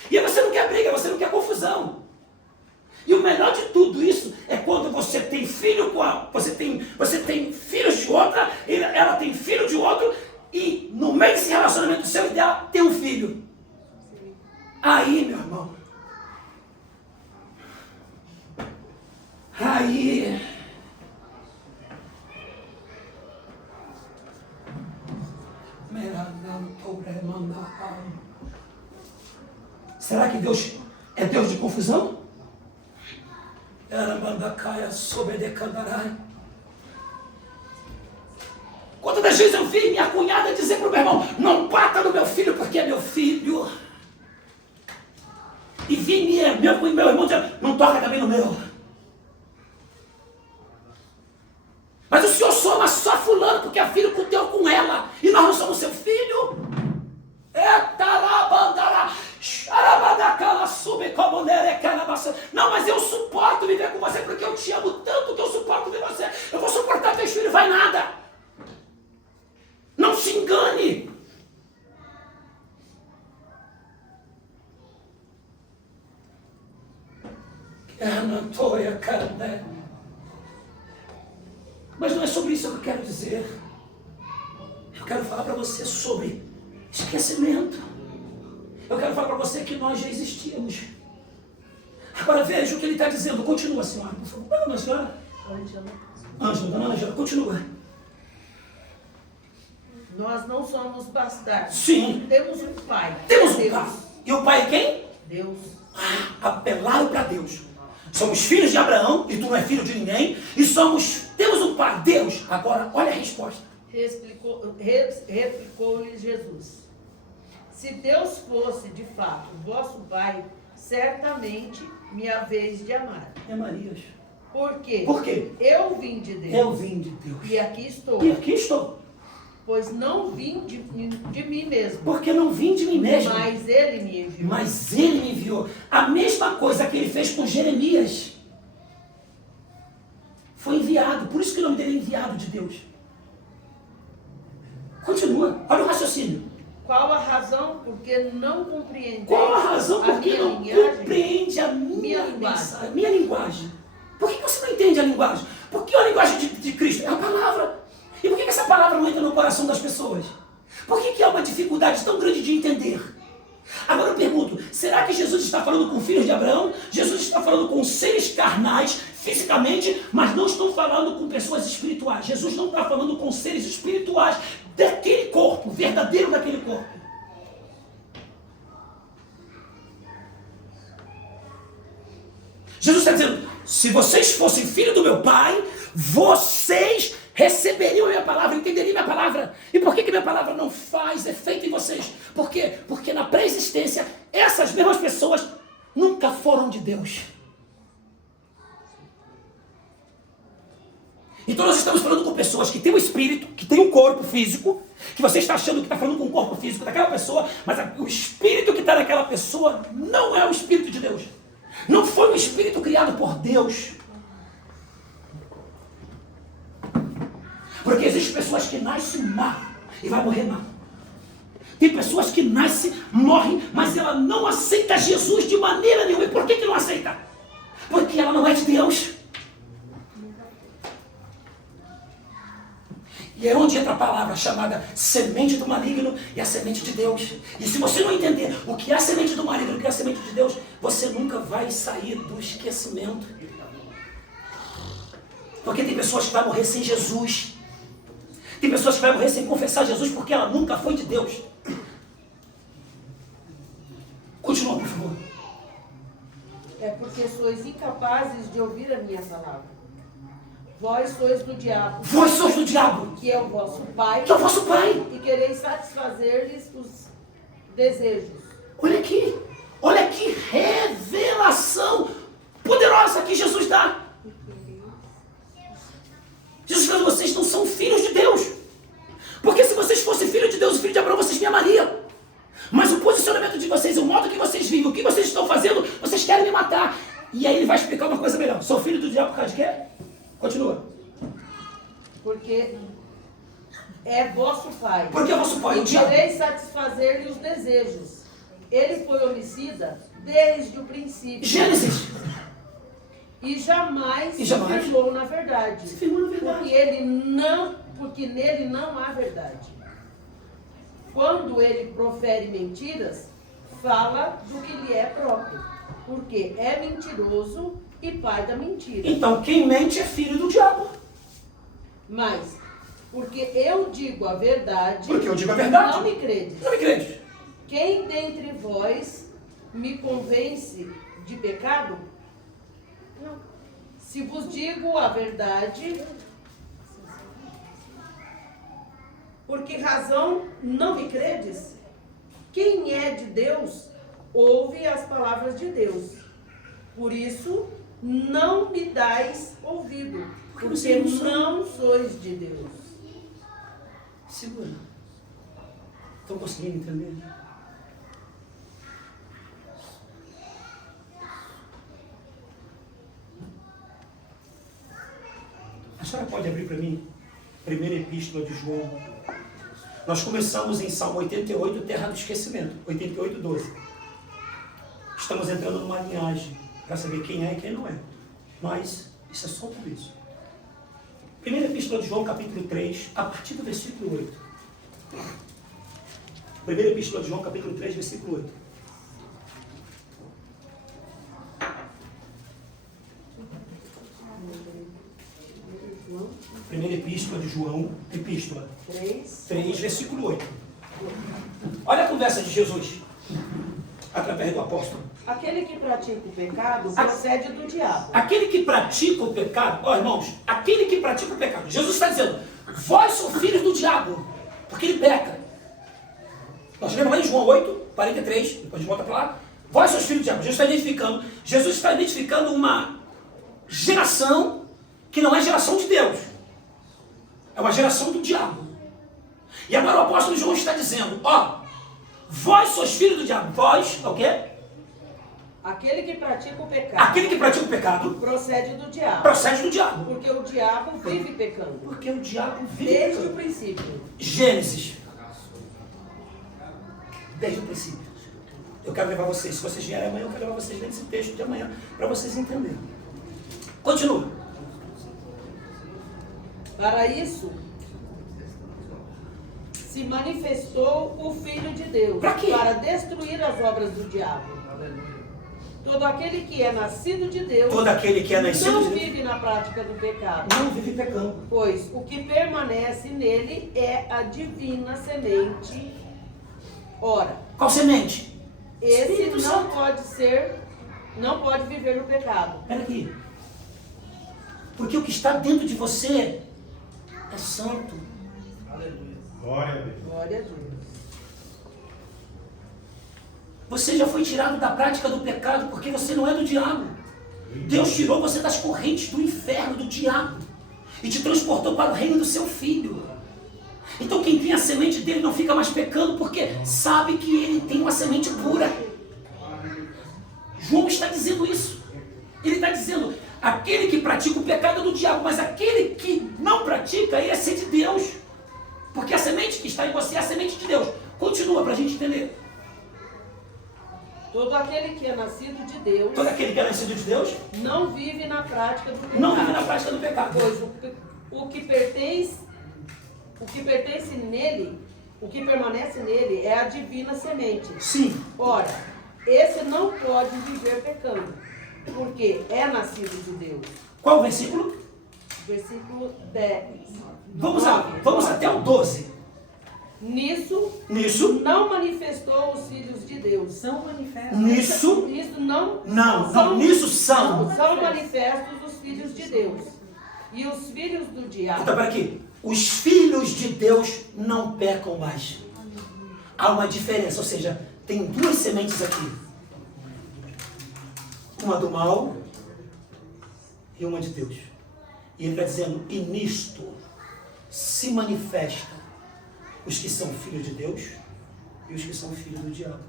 E aí você não quer briga, você não quer confusão. E o melhor de tudo isso é quando você tem filho com a... Você tem filhos de outra, ela tem filho de outro, e no meio desse relacionamento seu e dela tem um filho. Aí, meu irmão, aí será que Deus é Deus de confusão? Quantas das vezes eu vi minha cunhada dizer para o meu irmão: não bata no meu filho porque é meu filho. E vi meu irmão dizer: não toca também no meu. Mas o senhor soma só fulano porque é filho teu com ela. E nós não somos seu filho. Não, mas eu suporto viver com você porque eu te amo tanto que eu suporto viver com você. Eu vou suportar teus filhos, vai nada. Não se engane. Mas não é sobre isso que eu quero dizer. Eu quero falar para você sobre esquecimento. Eu quero falar para você que nós já existíamos. Agora veja o que ele está dizendo. Continua, senhora, por favor. Não, senhora. Ângela, dona Ângela, continua. Nós não somos bastardos. Sim. Temos um pai. Temos um Deus. pai. E o pai é quem? Deus. Apelaram para Deus. Somos filhos de Abraão, e tu não é filho de ninguém, e temos um pai, Deus. Agora, olha a resposta. Replicou-lhe Jesus: se Deus fosse de fato vosso pai, certamente me haveis de amar. É Marias. Por quê? Por quê? Eu vim de Deus. Eu vim de Deus. E aqui estou. E aqui estou. Pois não vim de mim mesmo. Porque não vim de mim mesmo. Mas ele me enviou. Mas ele me enviou. A mesma coisa que ele fez com Jeremias. Foi enviado. Por isso que o nome dele é enviado de Deus. Continua. Olha o raciocínio. Qual a razão porque não compreende? Qual a razão porque não compreende a minha linguagem? Por que você não entende a linguagem? Porque a linguagem de Cristo é a palavra. E por que essa palavra não entra no coração das pessoas? Por que há uma dificuldade tão grande de entender? Agora eu pergunto, será que Jesus está falando com filhos de Abraão? Jesus está falando com seres carnais, fisicamente, mas não estão falando com pessoas espirituais. Jesus não está falando com seres espirituais daquele corpo, verdadeiro daquele corpo. Jesus está dizendo, se vocês fossem filhos do meu pai, vocês receberiam a minha palavra, entenderiam a minha palavra. E por que minha palavra não faz efeito em vocês? Por quê? Porque na pré-existência, essas mesmas pessoas nunca foram de Deus. Então nós estamos falando com pessoas que têm um espírito, que têm um corpo físico, que você está achando que está falando com o corpo físico daquela pessoa, mas o espírito que está naquela pessoa não é o espírito de Deus. Não foi um espírito criado por Deus. Porque existem pessoas que nascem má e vai morrer má. Tem pessoas que nascem, morrem, mas ela não aceita Jesus de maneira nenhuma. E por que não aceita? Porque ela não é de Deus. E é onde entra a palavra chamada semente do maligno e a semente de Deus. E se você não entender o que é a semente do maligno e o que é a semente de Deus, você nunca vai sair do esquecimento. Porque tem pessoas que vão morrer sem Jesus. Tem pessoas que vão morrer sem confessar Jesus porque ela nunca foi de Deus. Continua, por favor. É porque sois incapazes de ouvir a minha palavra. Vós sois do diabo. Vós sois do diabo. Que é o vosso pai. Que é o vosso pai. E quereis satisfazer-lhes os desejos. Olha aqui. Olha que revelação poderosa que Jesus dá. Jesus falando, vocês não são filhos de Deus. Porque se vocês fossem filhos de Deus e filhos de Abraão, vocês me amariam. Mas o posicionamento de vocês, o modo que vocês vivem, o que vocês estão fazendo, vocês querem me matar. E aí ele vai explicar uma coisa melhor. Sou filho do diabo por causa de quê? Continua. Porque é vosso pai. Porque é vosso pai, o E diabo. quereis satisfazer-lhe os desejos. Ele foi homicida desde o princípio. Gênesis. E jamais E jamais. se firmou na verdade. Se firmou na verdade. Porque nele não há verdade. Quando ele profere mentiras, fala do que lhe é próprio, porque é mentiroso e pai da mentira. Então, quem mente é filho do diabo. Mas, porque eu digo a verdade, Porque eu digo a verdade. não me credes. Não me crede. Quem dentre vós me convence de pecado? Não. Se vos digo a verdade, por que razão não me credes? Quem é de Deus, ouve as palavras de Deus. Por isso, não me dais ouvido, porque não sois de Deus. Segura. Estão conseguindo entender? A senhora pode abrir para mim? Primeira epístola de João. Nós começamos em Salmo 88, terra do esquecimento. 88, 12. Estamos entrando numa linhagem para saber quem é e quem não é. Mas isso é só o começo. Primeira epístola de João, capítulo 3, a partir do versículo 8. Primeira epístola de João, capítulo 3, versículo 8. Primeira epístola de João, epístola 3, versículo 8. Olha a conversa de Jesus, através do apóstolo. Aquele que pratica o pecado procede do diabo. Aquele que pratica o pecado, ó irmãos, aquele que pratica o pecado, Jesus está dizendo, vós sois filhos do diabo, porque ele peca. Nós lemos lá em João 8, 43, depois a gente volta para lá, vós sois filhos do diabo. Jesus está identificando uma geração que não é geração de Deus, é uma geração do diabo. E agora o apóstolo João está dizendo, ó, vós sois filhos do diabo, vós, o quê? Aquele que pratica o pecado. Aquele que pratica o pecado procede do diabo. procede do diabo. Porque o diabo vive pecando. Porque o diabo vive Desde pecando. o princípio. Gênesis. Desde o princípio. Eu quero levar vocês, se vocês vierem amanhã, eu quero levar vocês nesse texto de amanhã, para vocês entenderem. Continua. Para isso, se manifestou o Filho de Deus. Pra quê? Para destruir as obras do diabo. Todo aquele que é nascido de Deus Todo aquele que é nascido não de Deus vive na prática do pecado. não vive pecando. Pois o que permanece nele é a divina semente. Ora, Qual semente? esse Espírito não Santo. não pode viver no pecado. Espera aqui. Porque o que está dentro de você é santo. Glória a Deus. Glória a Deus. Você já foi tirado da prática do pecado porque você não é do diabo. Deus tirou você das correntes do inferno, do diabo, e te transportou para o reino do seu filho. Então quem tem a semente dele não fica mais pecando porque sabe que ele tem uma semente pura. João está dizendo isso. Ele está dizendo, aquele que pratica o pecado é do diabo, mas aquele que não pratica, ele é ser de Deus. Porque a semente que está em você é a semente de Deus. Continua para a gente entender. Todo aquele que é nascido de Deus Todo aquele que é nascido de Deus não vive na prática do pecado. não vive na prática do pecado. Pois o que pertence nele, o que permanece nele é a divina semente. Sim. Ora, esse não pode viver pecando, porque é nascido de Deus. Qual o versículo? Versículo 10. Vamos até o 12. Nisso não manifestou os filhos de Deus. São manifestos. Nisso são. São manifestos os filhos de Deus. E os filhos do diabo. Então, para aqui. Os filhos de Deus não pecam mais. Há uma diferença, ou seja, tem duas sementes aqui. Uma do mal e uma de Deus. E ele está dizendo, e nisto se manifesta os que são filhos de Deus e os que são filhos do diabo.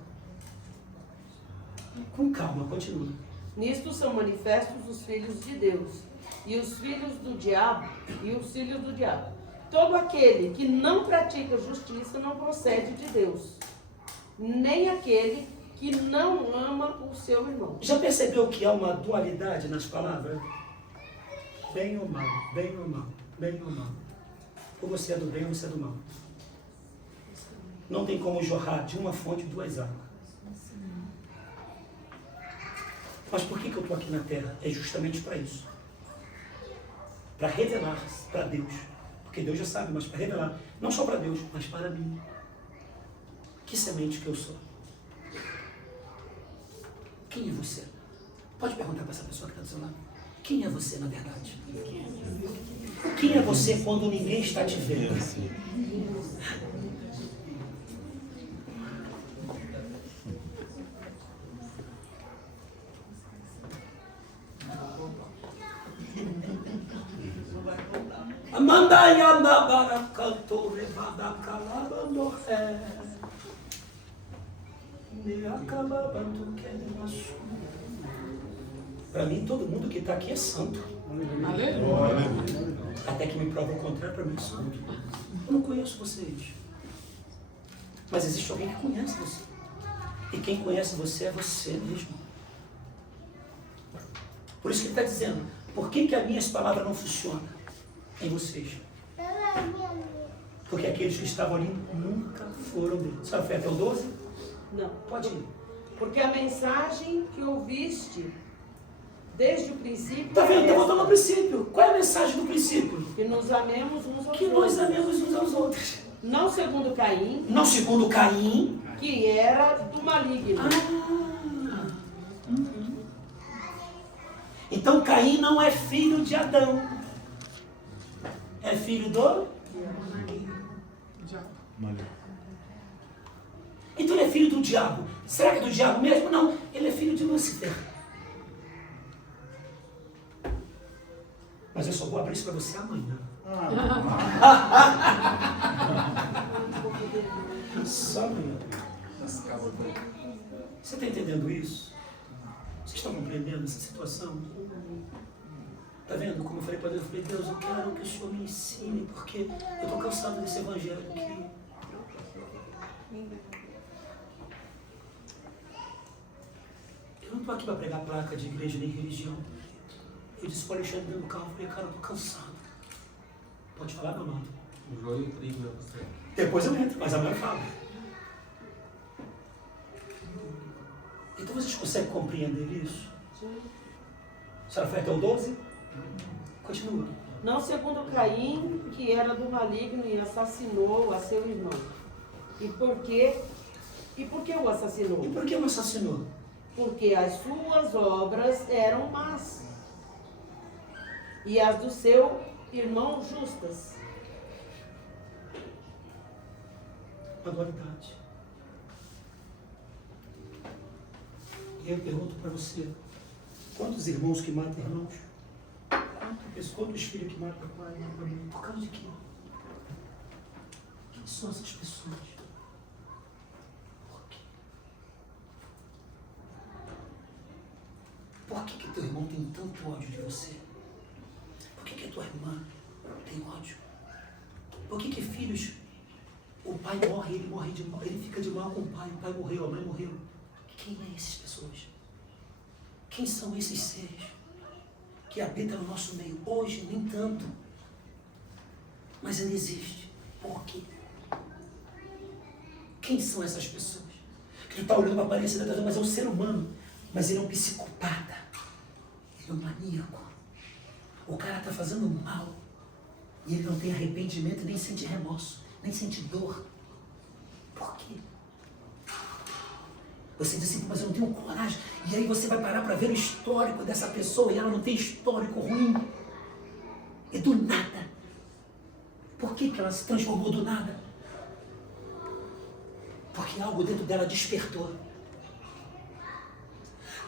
Com calma, continua. Nisto são manifestos os filhos de Deus e os filhos do diabo e os filhos do diabo. Todo aquele que não pratica justiça não procede de Deus, nem aquele que não ama o seu irmão. Já percebeu que há uma dualidade nas palavras? Bem ou mal, bem ou mal, bem ou mal. Ou você é do bem ou você é do mal. Não tem como jorrar de uma fonte duas águas. Mas por que eu estou aqui na terra? É justamente para isso. Para revelar para Deus. Porque Deus já sabe, mas para revelar. Não só para Deus, mas para mim. Que semente que eu sou? Quem é você? Pode perguntar para essa pessoa que está do seu lado. Quem é você na verdade? Quem é você quando ninguém está te vendo? Mandaia na baracanto levada calada no ré. Me acabava do que era maço. Para mim, todo mundo que está aqui é santo. Até que me prova o contrário, para mim é santo. Eu não conheço vocês. Mas existe alguém que conhece você. E quem conhece você é você mesmo. Por isso que ele está dizendo, por que as minhas palavras não funcionam em vocês? Porque aqueles que estavam ali nunca foram dele. Sabe, foi até o 12? Não. Pode ir. Porque a mensagem que ouviste desde o princípio. Está vendo? Está voltando ao princípio. Qual é a mensagem do princípio? Que nos amemos uns aos outros. Que nós amemos uns aos outros. Não segundo Caim. Não segundo Caim. Que era do maligno. Então Caim não é filho de Adão. É filho do? Então ele é filho do diabo. Será que é do diabo mesmo? Não. Ele é filho de Lúcifer. Mas eu só vou abrir isso para você amanhã. Só amanhã. Você está entendendo isso? Vocês estão compreendendo essa situação? Está vendo? Como eu falei para Deus, eu falei, Deus, eu quero que o Senhor me ensine, porque eu estou cansado desse evangelho aqui. Eu não estou aqui para pregar placa de igreja nem religião. Eu disse para o Alexandre dentro do carro, eu falei, cara, eu estou cansado. Pode falar, meu amado? O joio e o trigo é você. Depois eu entro, mas amanhã eu falo. Então vocês conseguem compreender isso? A senhora foi até o 12? Continua. Não segundo Caim, que era do maligno e assassinou a seu irmão. E por que o assassinou? E por que o assassinou? Porque as suas obras eram más e as do seu irmão justas. A dualidade. E eu pergunto para você, quantos irmãos que matam irmãos? Quantos filhos que matam pai e mãe? Por causa de quê? Quem são essas pessoas? Por quê? Por que teu irmão tem tanto ódio de você? Por que a tua irmã tem ódio? Por que filhos, o pai morre, ele fica de mal com o pai morreu, a mãe morreu. Quem é essas pessoas? Quem são esses seres que habitam no nosso meio? Hoje, nem tanto. Mas ele existe. Por quê? Quem são essas pessoas? Que tu está olhando para a aparência da pessoa, mas é um ser humano. Mas ele é um psicopata. Ele é um maníaco. O cara está fazendo mal. E ele não tem arrependimento, nem sente remorso, nem sente dor. Por quê? Você diz assim, mas eu não tenho coragem. E aí você vai parar para ver o histórico dessa pessoa e ela não tem histórico ruim. É do nada. Por que ela se transformou do nada? Porque algo dentro dela despertou.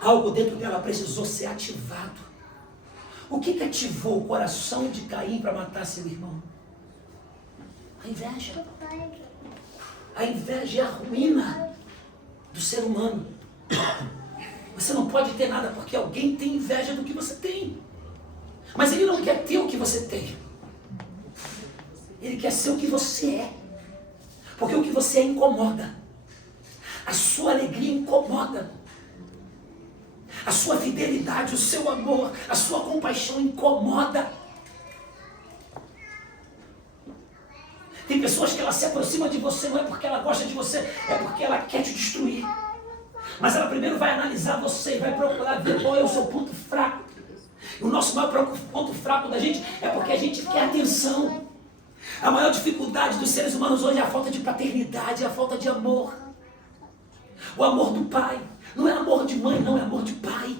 Algo dentro dela precisou ser ativado. O que ativou o coração de Caim para matar seu irmão? A inveja. A inveja é a ruína do ser humano. Você não pode ter nada porque alguém tem inveja do que você tem. Mas ele não quer ter o que você tem. Ele quer ser o que você é. Porque o que você é incomoda. A sua alegria incomoda. A sua fidelidade, o seu amor, a sua compaixão incomoda. Tem pessoas que ela se aproxima de você, não é porque ela gosta de você, é porque ela quer te destruir. Mas ela primeiro vai analisar você e vai procurar ver qual é o seu ponto fraco. E o nosso maior ponto fraco da gente é porque a gente quer atenção. A maior dificuldade dos seres humanos hoje é a falta de paternidade, é a falta de amor. O amor do pai. Não é amor de mãe, não, é amor de pai.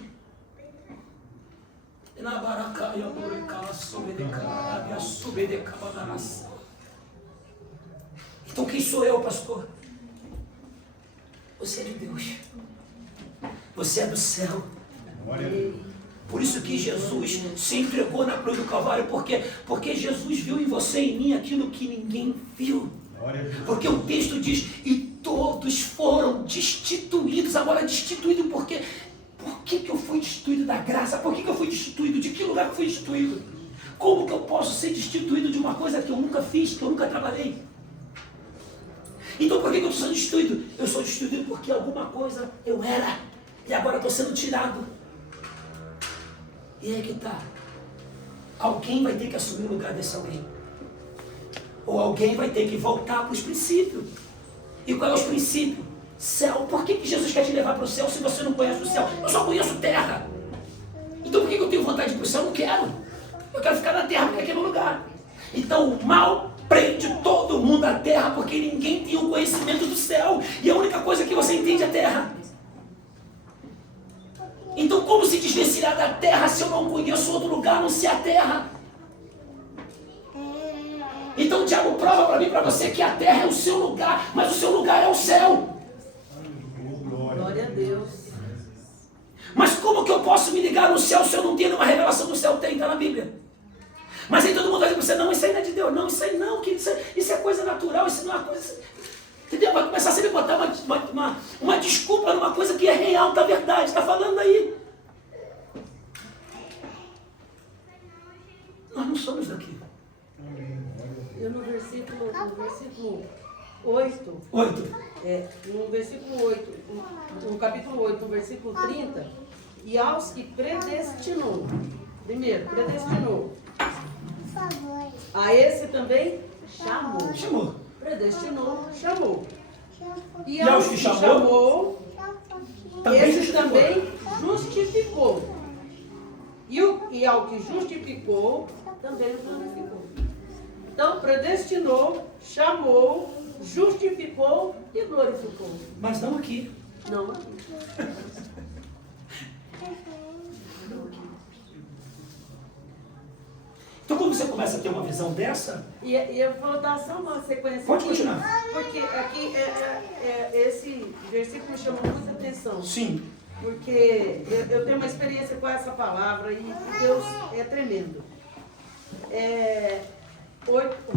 Então quem sou eu, pastor? Você é de Deus. Você é do céu. Por isso que Jesus se entregou na cruz do Calvário. Por quê? Porque Jesus viu em você e em mim aquilo que ninguém viu. Porque o texto diz, e todos foram destituídos. Agora, destituído por quê? Por que eu fui destituído da graça? Por que eu fui destituído? De que lugar eu fui destituído? Como que eu posso ser destituído de uma coisa que eu nunca fiz, que eu nunca trabalhei? Então por que eu estou sendo destituído? Eu sou destituído porque alguma coisa eu era, e agora estou sendo tirado. E aí que está. Alguém vai ter que assumir o lugar desse alguém. Ou alguém vai ter que voltar para os princípios. E qual é os princípios? Céu. Por que Jesus quer te levar para o céu se você não conhece o céu? Eu só conheço terra. Então por que eu tenho vontade de ir para o céu? Eu não quero. Eu quero ficar na terra, porque é aquele lugar. Então o mal prende todo mundo à terra, porque ninguém tem o conhecimento do céu. E a única coisa que você entende é a terra. Então como se desvencilhar da terra se eu não conheço outro lugar a não ser a terra? Então o Tiago prova para mim e para você que a terra é o seu lugar, mas o seu lugar é o céu. Glória a Deus. Mas como que eu posso me ligar no céu se eu não tenho nenhuma revelação do céu? Tem, está na Bíblia. Mas aí todo mundo vai dizer para você, não, isso aí não é de Deus, não, isso aí não, que isso é coisa natural, isso não é coisa... Entendeu? Vai começar a sempre botar uma desculpa numa coisa que é real, está verdade, está falando aí. Nós não somos daqui. Eu no versículo 8, no versículo 8, no capítulo 8, no versículo 30, e aos que predestinou, primeiro, predestinou, a esse também chamou. Predestinou, chamou. E aos que chamou, esse também justificou. E ao que justificou, também glorificou. Então, predestinou, chamou, justificou e glorificou. Mas não aqui. Não aqui. Então quando você começa a ter uma visão dessa... E eu vou dar só uma sequência. Pode aqui, continuar. Porque aqui esse versículo me chamou muita atenção. Sim. Porque eu tenho uma experiência com essa palavra e Deus é tremendo.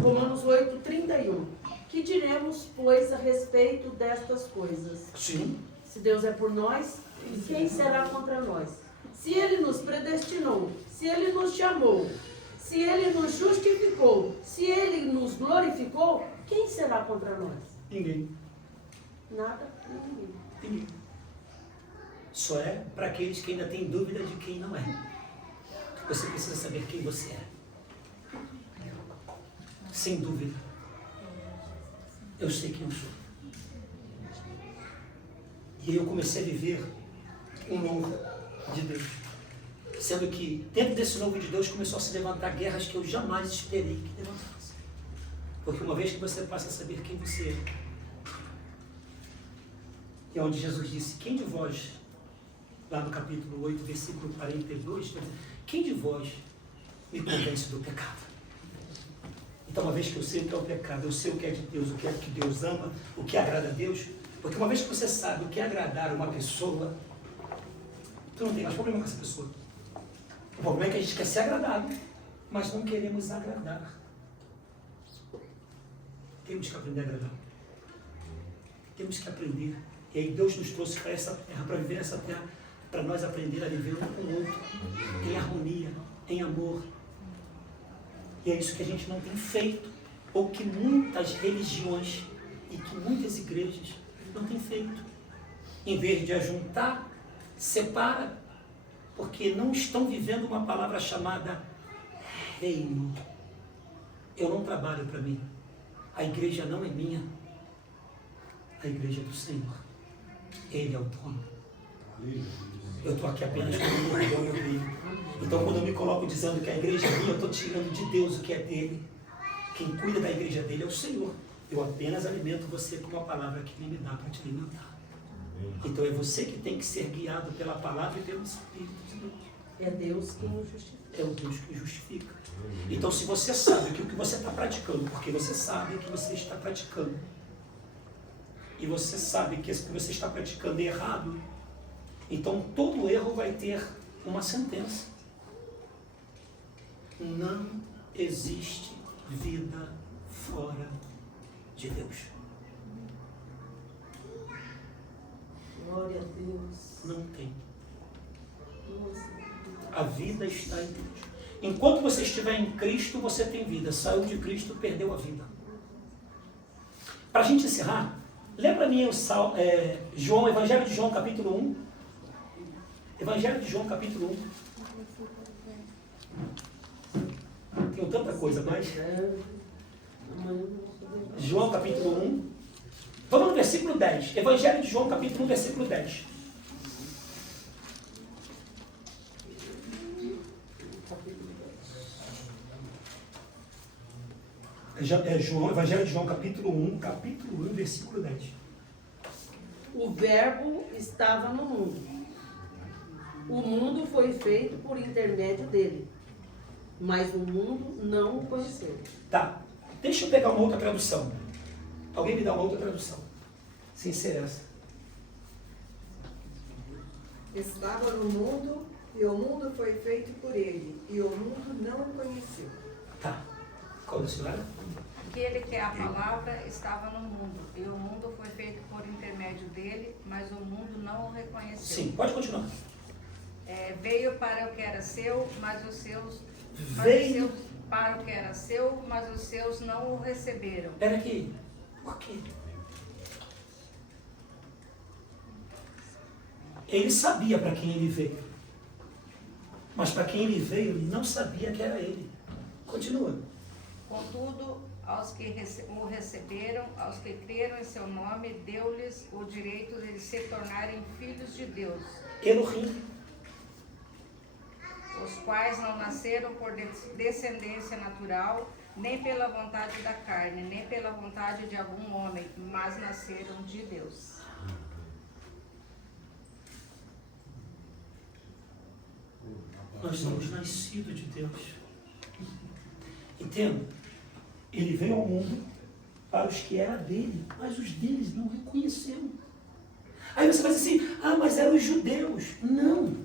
Romanos 8, 31. Que diremos, pois, a respeito destas coisas? Sim. Se Deus é por nós, quem será contra nós? Se Ele nos predestinou, se Ele nos chamou, se Ele nos justificou, se Ele nos glorificou, quem será contra nós? Ninguém. Nada, ninguém. Ninguém. Só é para aqueles que ainda têm dúvida de quem não é. Você precisa saber quem você é. Sem dúvida. Eu sei quem eu sou. E aí eu comecei a viver um novo de Deus. Sendo que dentro desse novo de Deus começou a se levantar guerras que eu jamais esperei que levantasse. Porque uma vez que você passa a saber quem você é, é onde Jesus disse, quem de vós, lá no capítulo 8, versículo 42, quem de vós me convence do pecado? Então, uma vez que eu sei o que é o pecado, eu sei o que é de Deus, o que é que Deus ama, o que agrada a Deus, porque uma vez que você sabe o que é agradar uma pessoa, tu não tem mais problema com essa pessoa. O problema é que a gente quer ser agradado, mas não queremos agradar. Temos que aprender a agradar. Temos que aprender. E aí Deus nos trouxe para essa terra, para viver essa terra, para nós aprender a viver um com o outro, em harmonia, em amor. E é isso que a gente não tem feito, ou que muitas religiões e que muitas igrejas não têm feito. Em vez de ajuntar, separa, porque não estão vivendo uma palavra chamada reino. Eu não trabalho para mim. A igreja não é minha. A igreja é do Senhor. Ele é o dono. Eu estou aqui apenas como um irmão dele. Então, quando eu me coloco dizendo que a igreja é minha, eu estou tirando de Deus o que é dele. Quem cuida da igreja dele é o Senhor. Eu apenas alimento você com uma palavra que ele me dá para te alimentar. Então é você que tem que ser guiado pela palavra e pelo Espírito de Deus. É Deus quem o justifica. É o Deus que justifica. Então, se você sabe que o que você está praticando, porque você sabe que você está praticando, e você sabe que o que você está praticando é errado, então todo erro vai ter uma sentença. Não existe vida fora de Deus. Glória a Deus. Não tem. A vida está em Deus. Enquanto você estiver em Cristo, você tem vida. Saiu de Cristo, perdeu a vida. Para a gente encerrar, lembra mim João, Evangelho de João, capítulo 1. Evangelho de João, capítulo 1. Tenho tanta coisa, mas... João, capítulo 1. Vamos no versículo 10. Evangelho de João, capítulo 1, versículo 10. Evangelho de João, capítulo 1, versículo 10. O verbo estava no mundo. O mundo foi feito por intermédio dele, mas o mundo não o conheceu. Tá, deixa eu pegar uma outra tradução. Alguém me dá uma outra tradução, sem ser essa. Estava no mundo, e o mundo foi feito por ele, e o mundo não o conheceu. Tá, qual da senhora? Aquele que é a palavra estava no mundo, e o mundo foi feito por intermédio dele, mas o mundo não o reconheceu. Sim, pode continuar. Veio para o que era seu, mas os seus... Veio para o que era seu, mas os seus não o receberam. Espera aqui. Por quê? Ele sabia para quem ele veio. Mas para quem ele veio, ele não sabia que era ele. Continua. Contudo, aos que o receberam, aos que creram em seu nome, deu-lhes o direito de se tornarem filhos de Deus. Elohim. Os quais não nasceram por descendência natural, nem pela vontade da carne, nem pela vontade de algum homem, mas nasceram de Deus. Nós somos nascidos de Deus. Entenda? Ele veio ao mundo para os que eram dele, mas os deles não reconheceram. Aí você vai dizer assim, mas eram os judeus. Não,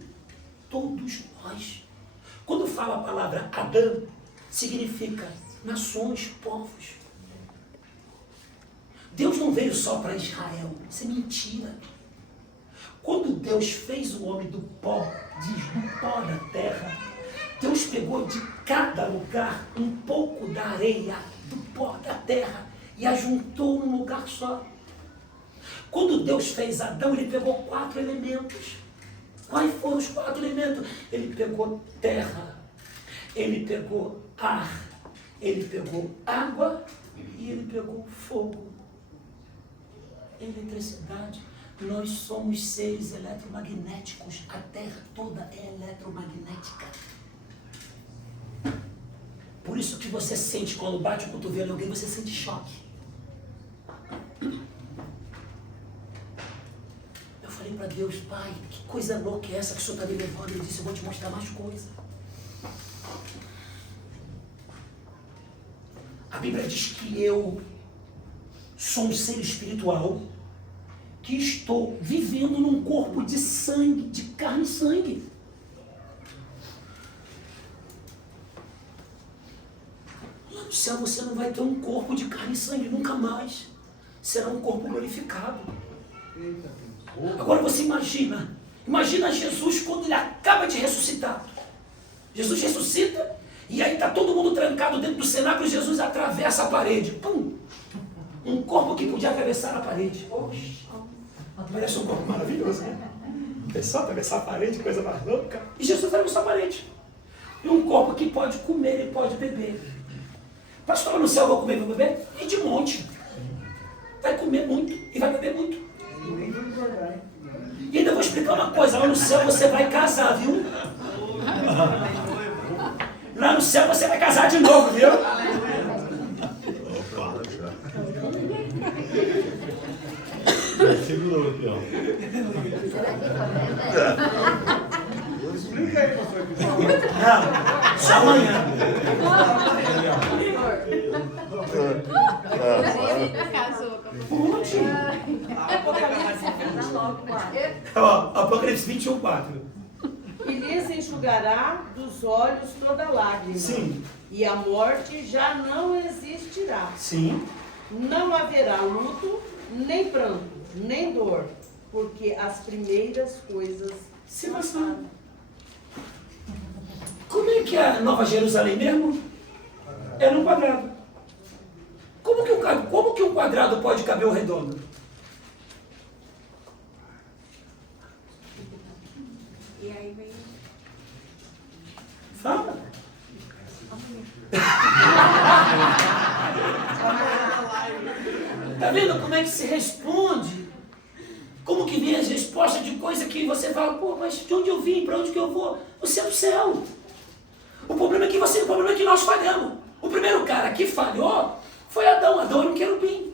todos nós. Quando fala a palavra Adão, significa nações, povos. Deus não veio só para Israel, isso é mentira. Quando Deus fez o homem do pó da terra, Deus pegou de cada lugar um pouco da areia, do pó da terra, e ajuntou num lugar só. Quando Deus fez Adão, ele pegou 4 elementos. Quais foram os 4 elementos? Ele pegou terra, ele pegou ar, ele pegou água e ele pegou fogo. Eletricidade. Nós somos seres eletromagnéticos. A Terra toda é eletromagnética. Por isso que você sente, quando bate o cotovelo em alguém, você sente choque. Eu falei para Deus, Pai, que coisa louca é essa que o Senhor está me levando? Ele disse, eu vou te mostrar mais coisa. A Bíblia diz que eu sou um ser espiritual que estou vivendo num corpo de sangue, de carne e sangue. Lá no céu você não vai ter um corpo de carne e sangue nunca mais. Será um corpo glorificado. Agora você imagina Jesus quando ele acaba de ressuscitar. Jesus ressuscita e aí está todo mundo trancado dentro do cenáculo e Jesus atravessa a parede. Pum! Um corpo que podia atravessar a parede. Parece um corpo maravilhoso, né? Pessoal, atravessar a parede, coisa mais louca. E Jesus atravessou a parede. E um corpo que pode comer e pode beber. Pastor, no céu eu vou comer e vou beber? E de monte. Vai comer muito e vai beber muito. E ainda vou explicar uma coisa, lá no céu você vai casar, viu? Lá no céu você vai casar de novo, viu? Segurou aqui, ó. Explica aí, pastor. Não, só amanhã. Apocalipse 21, 4. E lhes enxugará dos olhos toda lágrima. Sim. E a morte já não existirá. Sim. Não haverá luto, nem pranto, nem dor, porque as primeiras coisas Se passaram. Como é que é a Nova Jerusalém mesmo? É num quadrado. Como que um quadrado pode caber o redondo? E aí vem. Fala. Tá vendo como é que se responde? Como que vem as respostas de coisa que você fala, pô, mas de onde eu vim, para onde que eu vou? Você é do céu. O problema é que nós falhamos. O primeiro cara que falhou foi Adão. Adão era um querubim.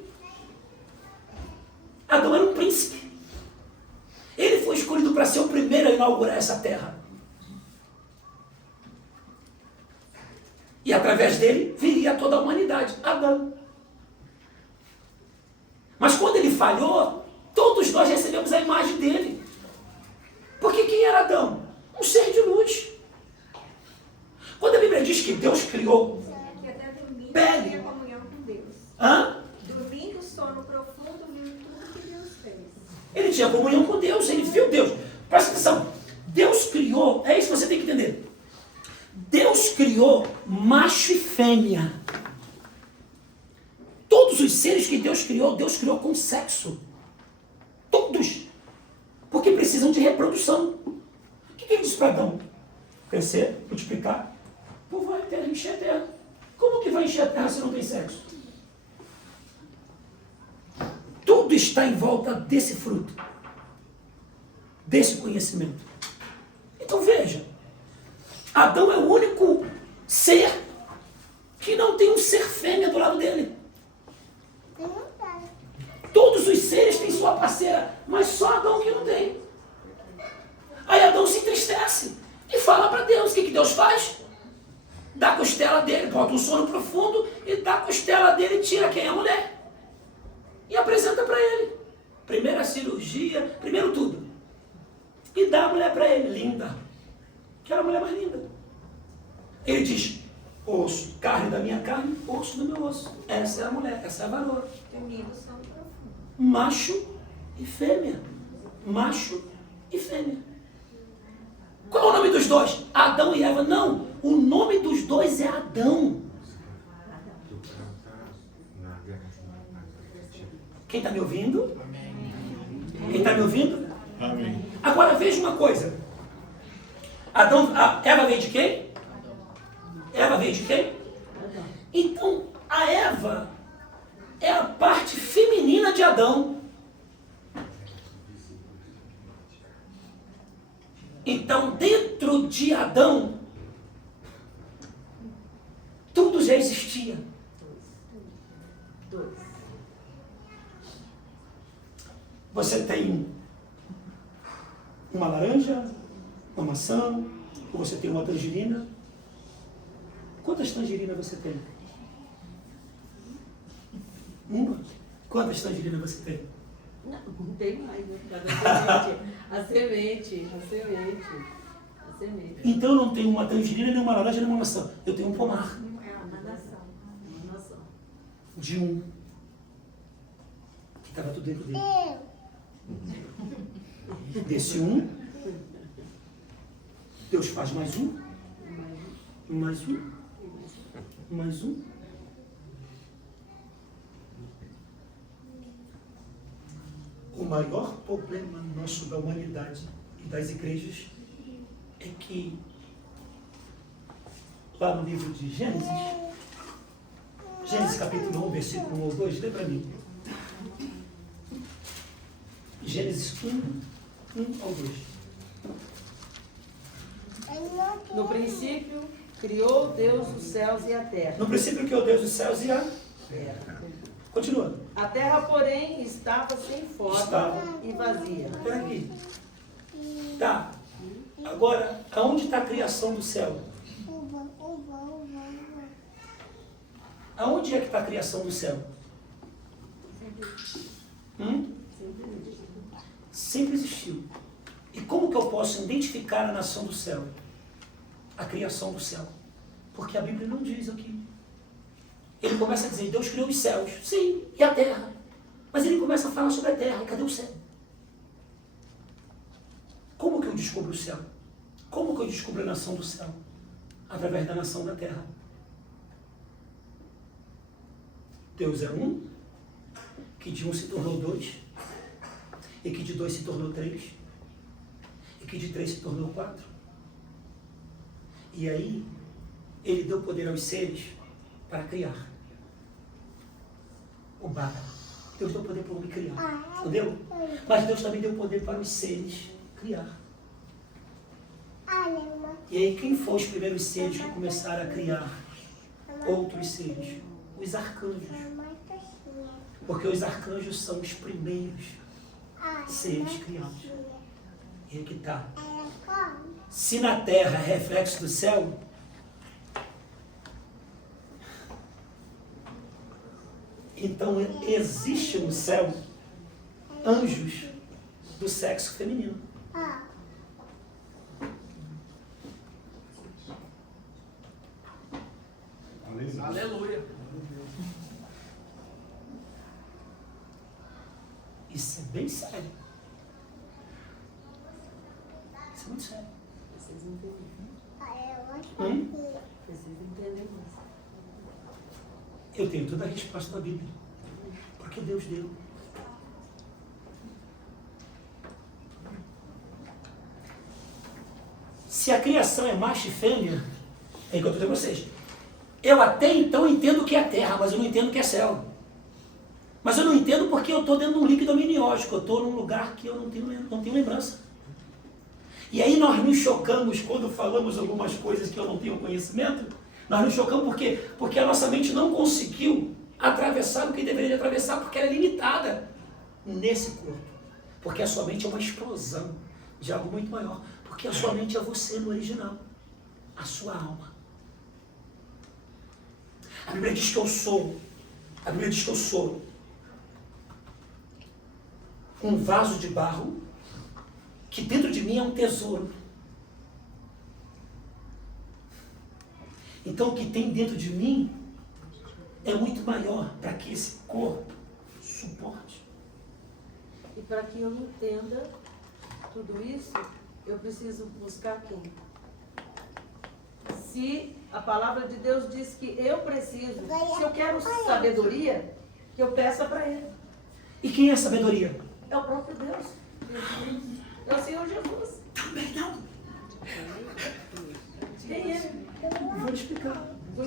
Adão era um príncipe. Ele foi escolhido para ser o primeiro a inaugurar essa terra. E através dele viria toda a humanidade. Adão. Mas quando ele falhou, todos nós recebemos a imagem dele. Porque quem era Adão? Um ser de luz. Quando a Bíblia diz que Deus criou Que até dormindo pele. tinha comunhão com Deus. Hã? Dormindo, sono profundo, viu tudo que Deus fez. Ele tinha comunhão com Deus, ele viu Deus. Presta atenção. Deus criou, é isso que você tem que entender. Deus criou macho e fêmea. Todos os seres que Deus criou com sexo. Todos. Porque precisam de reprodução. O que ele disse para Adão? Crescer, multiplicar, povoar a terra, encher a terra. Como que vai encher a terra se não tem sexo? Tudo está em volta desse fruto. Desse conhecimento. Então veja. Adão é o único ser que não tem um ser fêmea do lado dele. Todos os seres têm sua parceira, mas só Adão que não tem. Aí Adão se entristece e fala para Deus. O que Deus faz? Da costela dele, bota um sono profundo e da costela dele tira quem é a mulher. E apresenta para ele. Primeira cirurgia, primeiro tudo. E dá a mulher para ele, linda. Aquela mulher mais linda. Ele diz, osso, carne da minha carne, osso do meu osso. Essa é a mulher, essa é a varoa. Dormindo, sono profundo. Macho e fêmea. Macho e fêmea. Qual é o nome dos dois? Adão e Eva. Não, o nome dos dois é Adão. Quem está me ouvindo? Quem está me ouvindo? Amém. Agora veja uma coisa. Eva veio de quem? Eva veio de quem? Então, a Eva é a parte feminina de Adão. Então, dentro de Adão, tudo já existia. Você tem uma laranja, uma maçã, ou você tem uma tangerina. Quantas tangerinas você tem? Uma? Quantas tangerinas você tem? Não tem mais, né? A semente. Então eu não tenho uma tangerina, nem uma laranja, nem uma maçã. Eu tenho um pomar. É uma nação. De um. Que estava tudo dentro dele. Desse um, Deus faz mais um. Mais um. Mais um. O maior problema nosso da humanidade e das igrejas é que, lá no livro de Gênesis capítulo 1, versículo 1 ou 2, lê para mim. Gênesis 1 ao 2. No princípio, criou Deus os céus e a terra. No princípio criou Deus os céus e a terra. Continua. A terra, porém, estava sem forma e vazia. Espera aqui. Tá. Agora, aonde está a criação do céu? Aonde é que está a criação do céu? Sempre existiu. E como que eu posso identificar a nação do céu? A criação do céu. Porque a Bíblia não diz aqui. Ele começa a dizer, Deus criou os céus. Sim, e a terra. Mas ele começa a falar sobre a terra. E cadê o céu? Como que eu descubro o céu? Como que eu descubro a nação do céu? Através da nação da terra. Deus é um, que de um se tornou dois, e que de dois se tornou três, e que de três se tornou quatro. E aí, ele deu poder aos seres para criar. O Baba. Deus deu poder para o homem criar. Entendeu? Mas Deus também deu poder para os seres criar. E aí, quem foram os primeiros seres que começaram a criar outros seres? Os arcanjos. Porque os arcanjos são os primeiros seres criados. E aqui está. Se na terra é reflexo do céu, então existe no céu anjos do sexo feminino. Aleluia. Isso é bem sério. Isso é muito sério. Vocês entendem? Vocês entendem isso? Eu tenho toda a resposta da Bíblia. Porque Deus deu. Se a criação é macho e fêmea, é o que eu estou dizendo para vocês. Eu até então entendo o que é terra, mas eu não entendo o que é céu. Mas eu não entendo porque eu estou dentro de um líquido amniótico, eu estou num lugar que eu não tenho lembrança. E aí nós nos chocamos quando falamos algumas coisas que eu não tenho conhecimento. Nós nos chocamos porque a nossa mente não conseguiu atravessar o que deveria atravessar, porque ela é limitada nesse corpo. Porque a sua mente é uma explosão de algo muito maior. Porque a sua mente é você no original, a sua alma. A Bíblia diz que eu sou. A Bíblia diz que eu sou um vaso de barro, que dentro de mim é um tesouro. Então o que tem dentro de mim é muito maior para que esse corpo suporte. E para que eu entenda tudo isso, eu preciso buscar quem? Se a palavra de Deus diz que eu preciso, se eu quero sabedoria, que eu peça para Ele. E quem é a sabedoria? É o próprio Deus. É o Senhor Jesus. Também não. Quem é? Vou te explicar. Por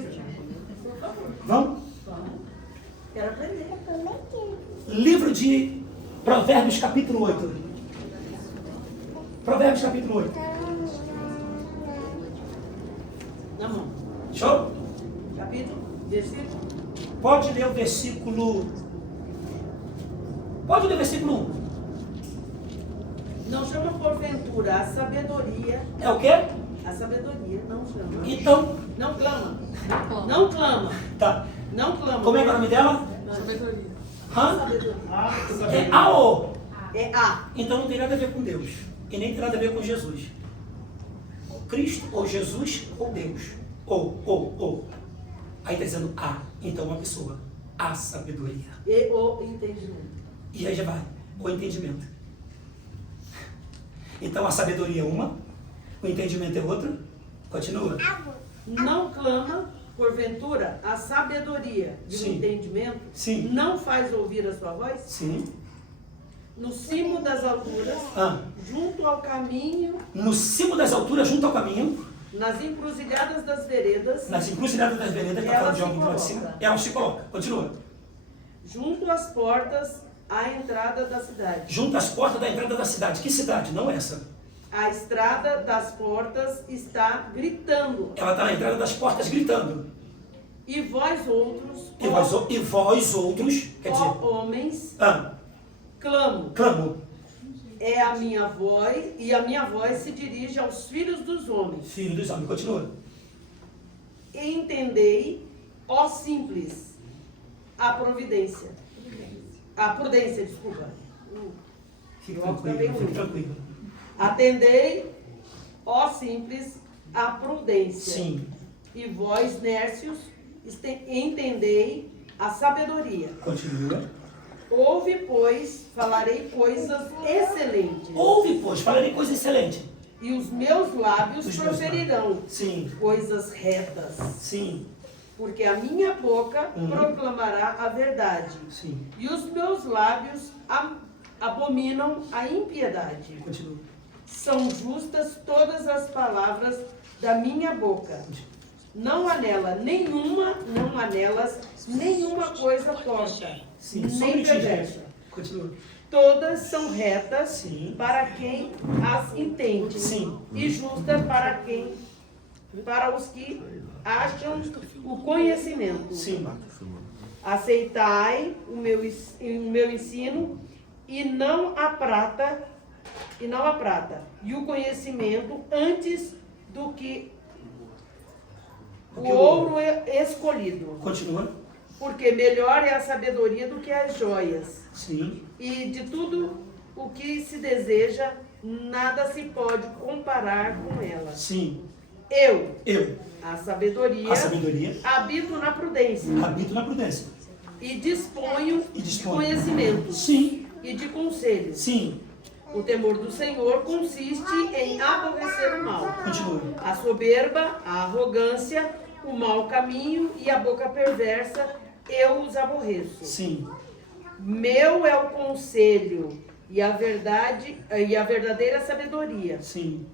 favor. Vamos? Quero aprender. Livro de Provérbios, capítulo 8. Provérbios, capítulo 8. Na mão. Show? Capítulo, versículo. Pode ler o versículo... Pode ler o versículo 1. Não chama porventura a sabedoria. É o quê? A sabedoria não chama. Então... Não clama. Não clama. Tá. Não clama. Como é que é o nome dela? Sabedoria. Hã? Sabedoria. É A ou? É A. Então não tem nada a ver com Deus. E nem tem nada a ver com Jesus. Cristo, ou Jesus, ou Deus. Ou. Aí está dizendo A. Então uma pessoa. A sabedoria. E o entendimento. E aí já vai. O entendimento. Então a sabedoria é uma. O entendimento é outra. Continua. Não clama, porventura, a sabedoria e o Sim. entendimento. Sim. Não faz ouvir a sua voz. Sim. no cimo das alturas, junto ao caminho, no cimo das alturas, junto ao caminho, nas encruzilhadas das veredas, está falando de alguém lá de cima, ela se coloca, continua. Junto às portas, à entrada da cidade. Junto às portas da entrada da cidade. Que cidade? Não essa. A estrada das portas está gritando. Ela está na entrada das portas gritando. E vós outros, E vós outros, quer dizer, homens, clamo. É a minha voz, e a minha voz se dirige aos filhos dos homens. Filho dos homens, continua. Entendei, ó simples, a prudência, desculpa. Fique tranquilo. Atendei, ó simples, a prudência. Sim. E vós, nércios, entendei a sabedoria. Continua. Ouve, pois, falarei coisas excelentes. E os meus lábios proferirão coisas retas. Sim. Porque a minha boca proclamará a verdade. Sim. E os meus lábios abominam a impiedade. Continua. São justas todas as palavras da minha boca. Não há nelas nenhuma coisa torta, nem perversa. Continua. Todas são retas Sim. para quem as entende. Sim. E justas para os que acham o conhecimento. Sim. Aceitai o meu ensino e não a prata, e o conhecimento antes do que o ouro escolhido. Continua. Porque melhor é a sabedoria do que as joias. Sim. E de tudo o que se deseja, nada se pode comparar com ela. Sim. Eu, a sabedoria, habito na prudência. E disponho de conhecimento. Sim. E de conselhos. Sim. O temor do Senhor consiste em aborrecer o mal. Continua. A soberba, a arrogância, o mau caminho e a boca perversa, eu os aborreço. Sim. Meu é o conselho e a verdade e a verdadeira sabedoria. Sim.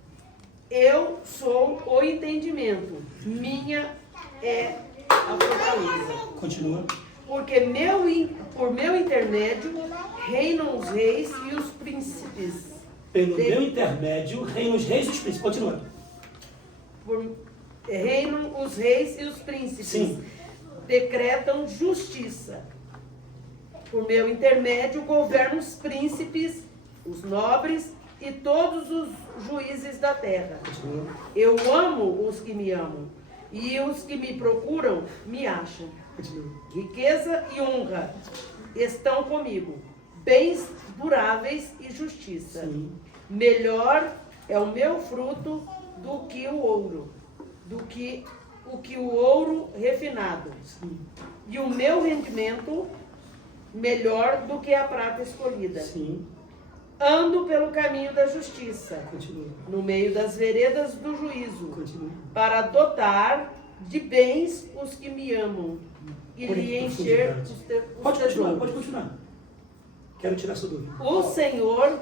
Eu sou o entendimento. Minha é a fortaleza. Continua. Porque por meu intermédio reinam os reis e os príncipes. Pelo meu intermédio reinam os reis e os príncipes. Continua. Reinam os reis e os príncipes. Sim. Decretam justiça. Por meu intermédio governam os príncipes, os nobres e todos os juízes da terra. Continua. Eu amo os que me amam, e os que me procuram me acham. Continua. Riqueza e honra estão comigo, bens duráveis e justiça. Sim. Melhor é o meu fruto do que o ouro, o ouro refinado. Sim. E o meu rendimento melhor do que a prata escolhida. Sim. Ando pelo caminho da justiça, Continua. no meio das veredas do juízo, Continua. para dotar de bens os que me amam e lhe encher os tesouros. Pode continuar. Quero tirar sua dúvida. O Senhor...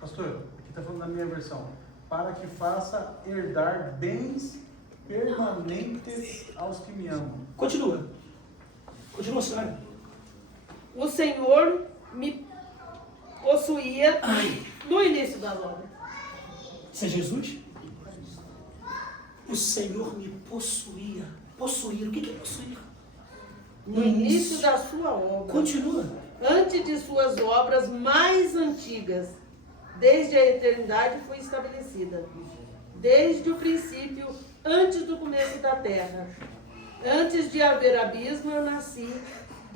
Pastor, aqui está falando na minha versão. Para que faça herdar bens permanentes aos que me amam. Continua, senhora. O Senhor me possuía no início das obras. Isso é Jesus? O Senhor me possuía. Possuir, o que é possuir? No início da sua obra. Continua. Antes de suas obras mais antigas, desde a eternidade foi estabelecida. Desde o princípio, antes do começo da terra. Antes de haver abismo eu nasci,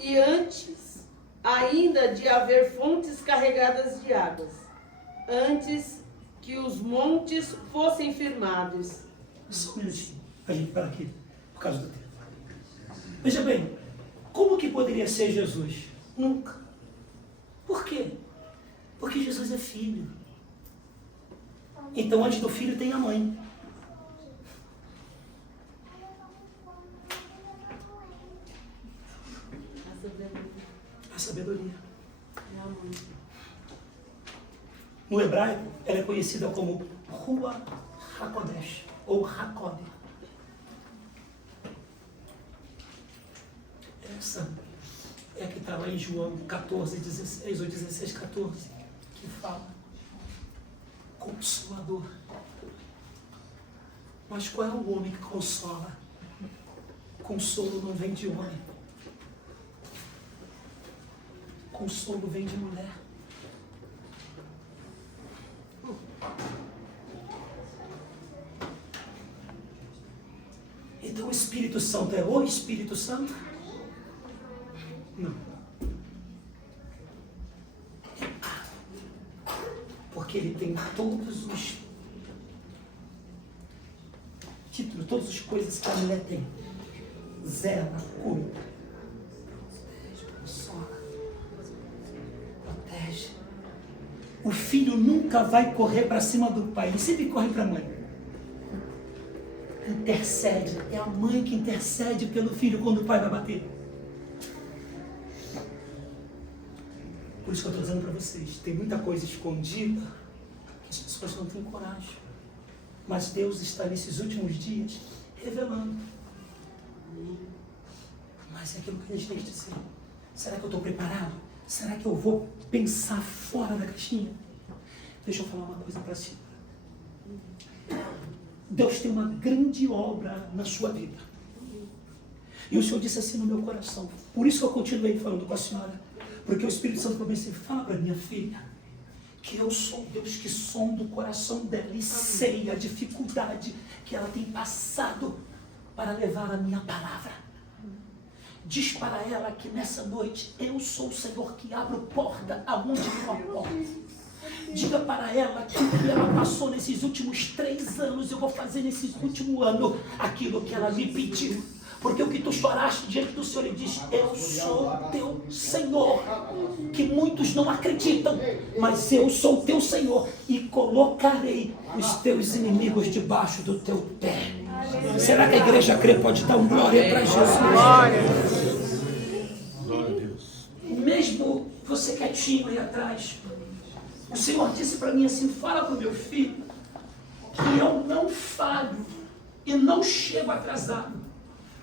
e antes ainda de haver fontes carregadas de águas. Antes que os montes fossem firmados. Só um minutinho, a gente para aqui, por causa do tempo. Veja bem, como que poderia ser Jesus? Nunca. Por quê? Porque Jesus é filho. Então, antes do filho tem a mãe. A sabedoria. No hebraico, ela é conhecida como Rua HaKodesh, ou HaKodeh. Essa é a que está lá em João 14:16 ou 16:14, que fala Consolador. Mas qual é o homem que consola? Consolo não vem de homem. Consolo vem de mulher. Então o Espírito Santo é o Espírito Santo? Não. Porque ele tem todos os títulos, todas as coisas que a mulher tem. Zela, cuida, consola, protege. O filho nunca vai correr para cima do pai, ele sempre corre para a mãe. Intercede, é a mãe que intercede pelo filho quando o pai vai bater. Por isso que eu estou dizendo para vocês, tem muita coisa escondida que as pessoas não têm coragem. Mas Deus está nesses últimos dias revelando. Mas é aquilo que a gente tem que dizer. Será que eu estou preparado? Será que eu vou pensar fora da caixinha? Deixa eu falar uma coisa para si. Deus tem uma grande obra na sua vida. E o Senhor disse assim no meu coração. Por isso que eu continuei falando com a senhora. Porque o Espírito Santo falou assim, fala para minha filha, que eu sou Deus que sonda o coração dela e sei a dificuldade que ela tem passado para levar a minha palavra. Diz para ela que nessa noite eu sou o Senhor que abro porta aonde não há porta. Diga para ela que o que ela passou nesses últimos 3 anos, eu vou fazer nesse último ano aquilo que ela me pediu. Porque o que tu choraste diante do Senhor, ele diz, eu sou teu Senhor, que muitos não acreditam, mas eu sou teu Senhor e colocarei os teus inimigos debaixo do teu pé. Será que a igreja crê? Pode dar um glória para Jesus. Glória a Deus. Mesmo você quietinho aí atrás, o Senhor disse para mim assim, fala para o meu filho, que eu não falho e não chego atrasado.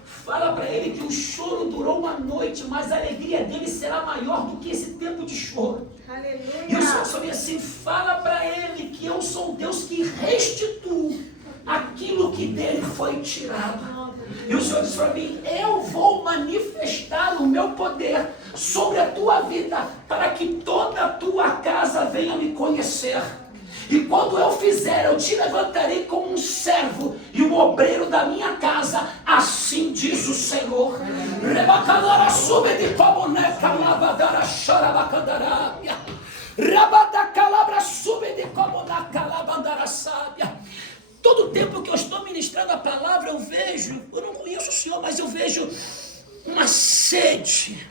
Fala para ele que o choro durou uma noite, mas a alegria dele será maior do que esse tempo de choro. Aleluia. E o Senhor falou assim, fala para ele que eu sou o Deus que restituo aquilo que dele foi tirado. E o Senhor disse para mim, eu vou manifestar o meu poder sobre a tua vida, para que toda a tua casa venha me conhecer. E quando eu fizer, eu te levantarei como um servo e um obreiro da minha casa, assim diz o Senhor. Todo tempo que eu estou ministrando a palavra, eu não conheço o Senhor, mas eu vejo uma sede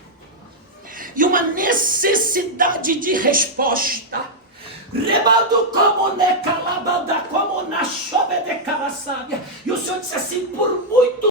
e uma necessidade de resposta. Rebado como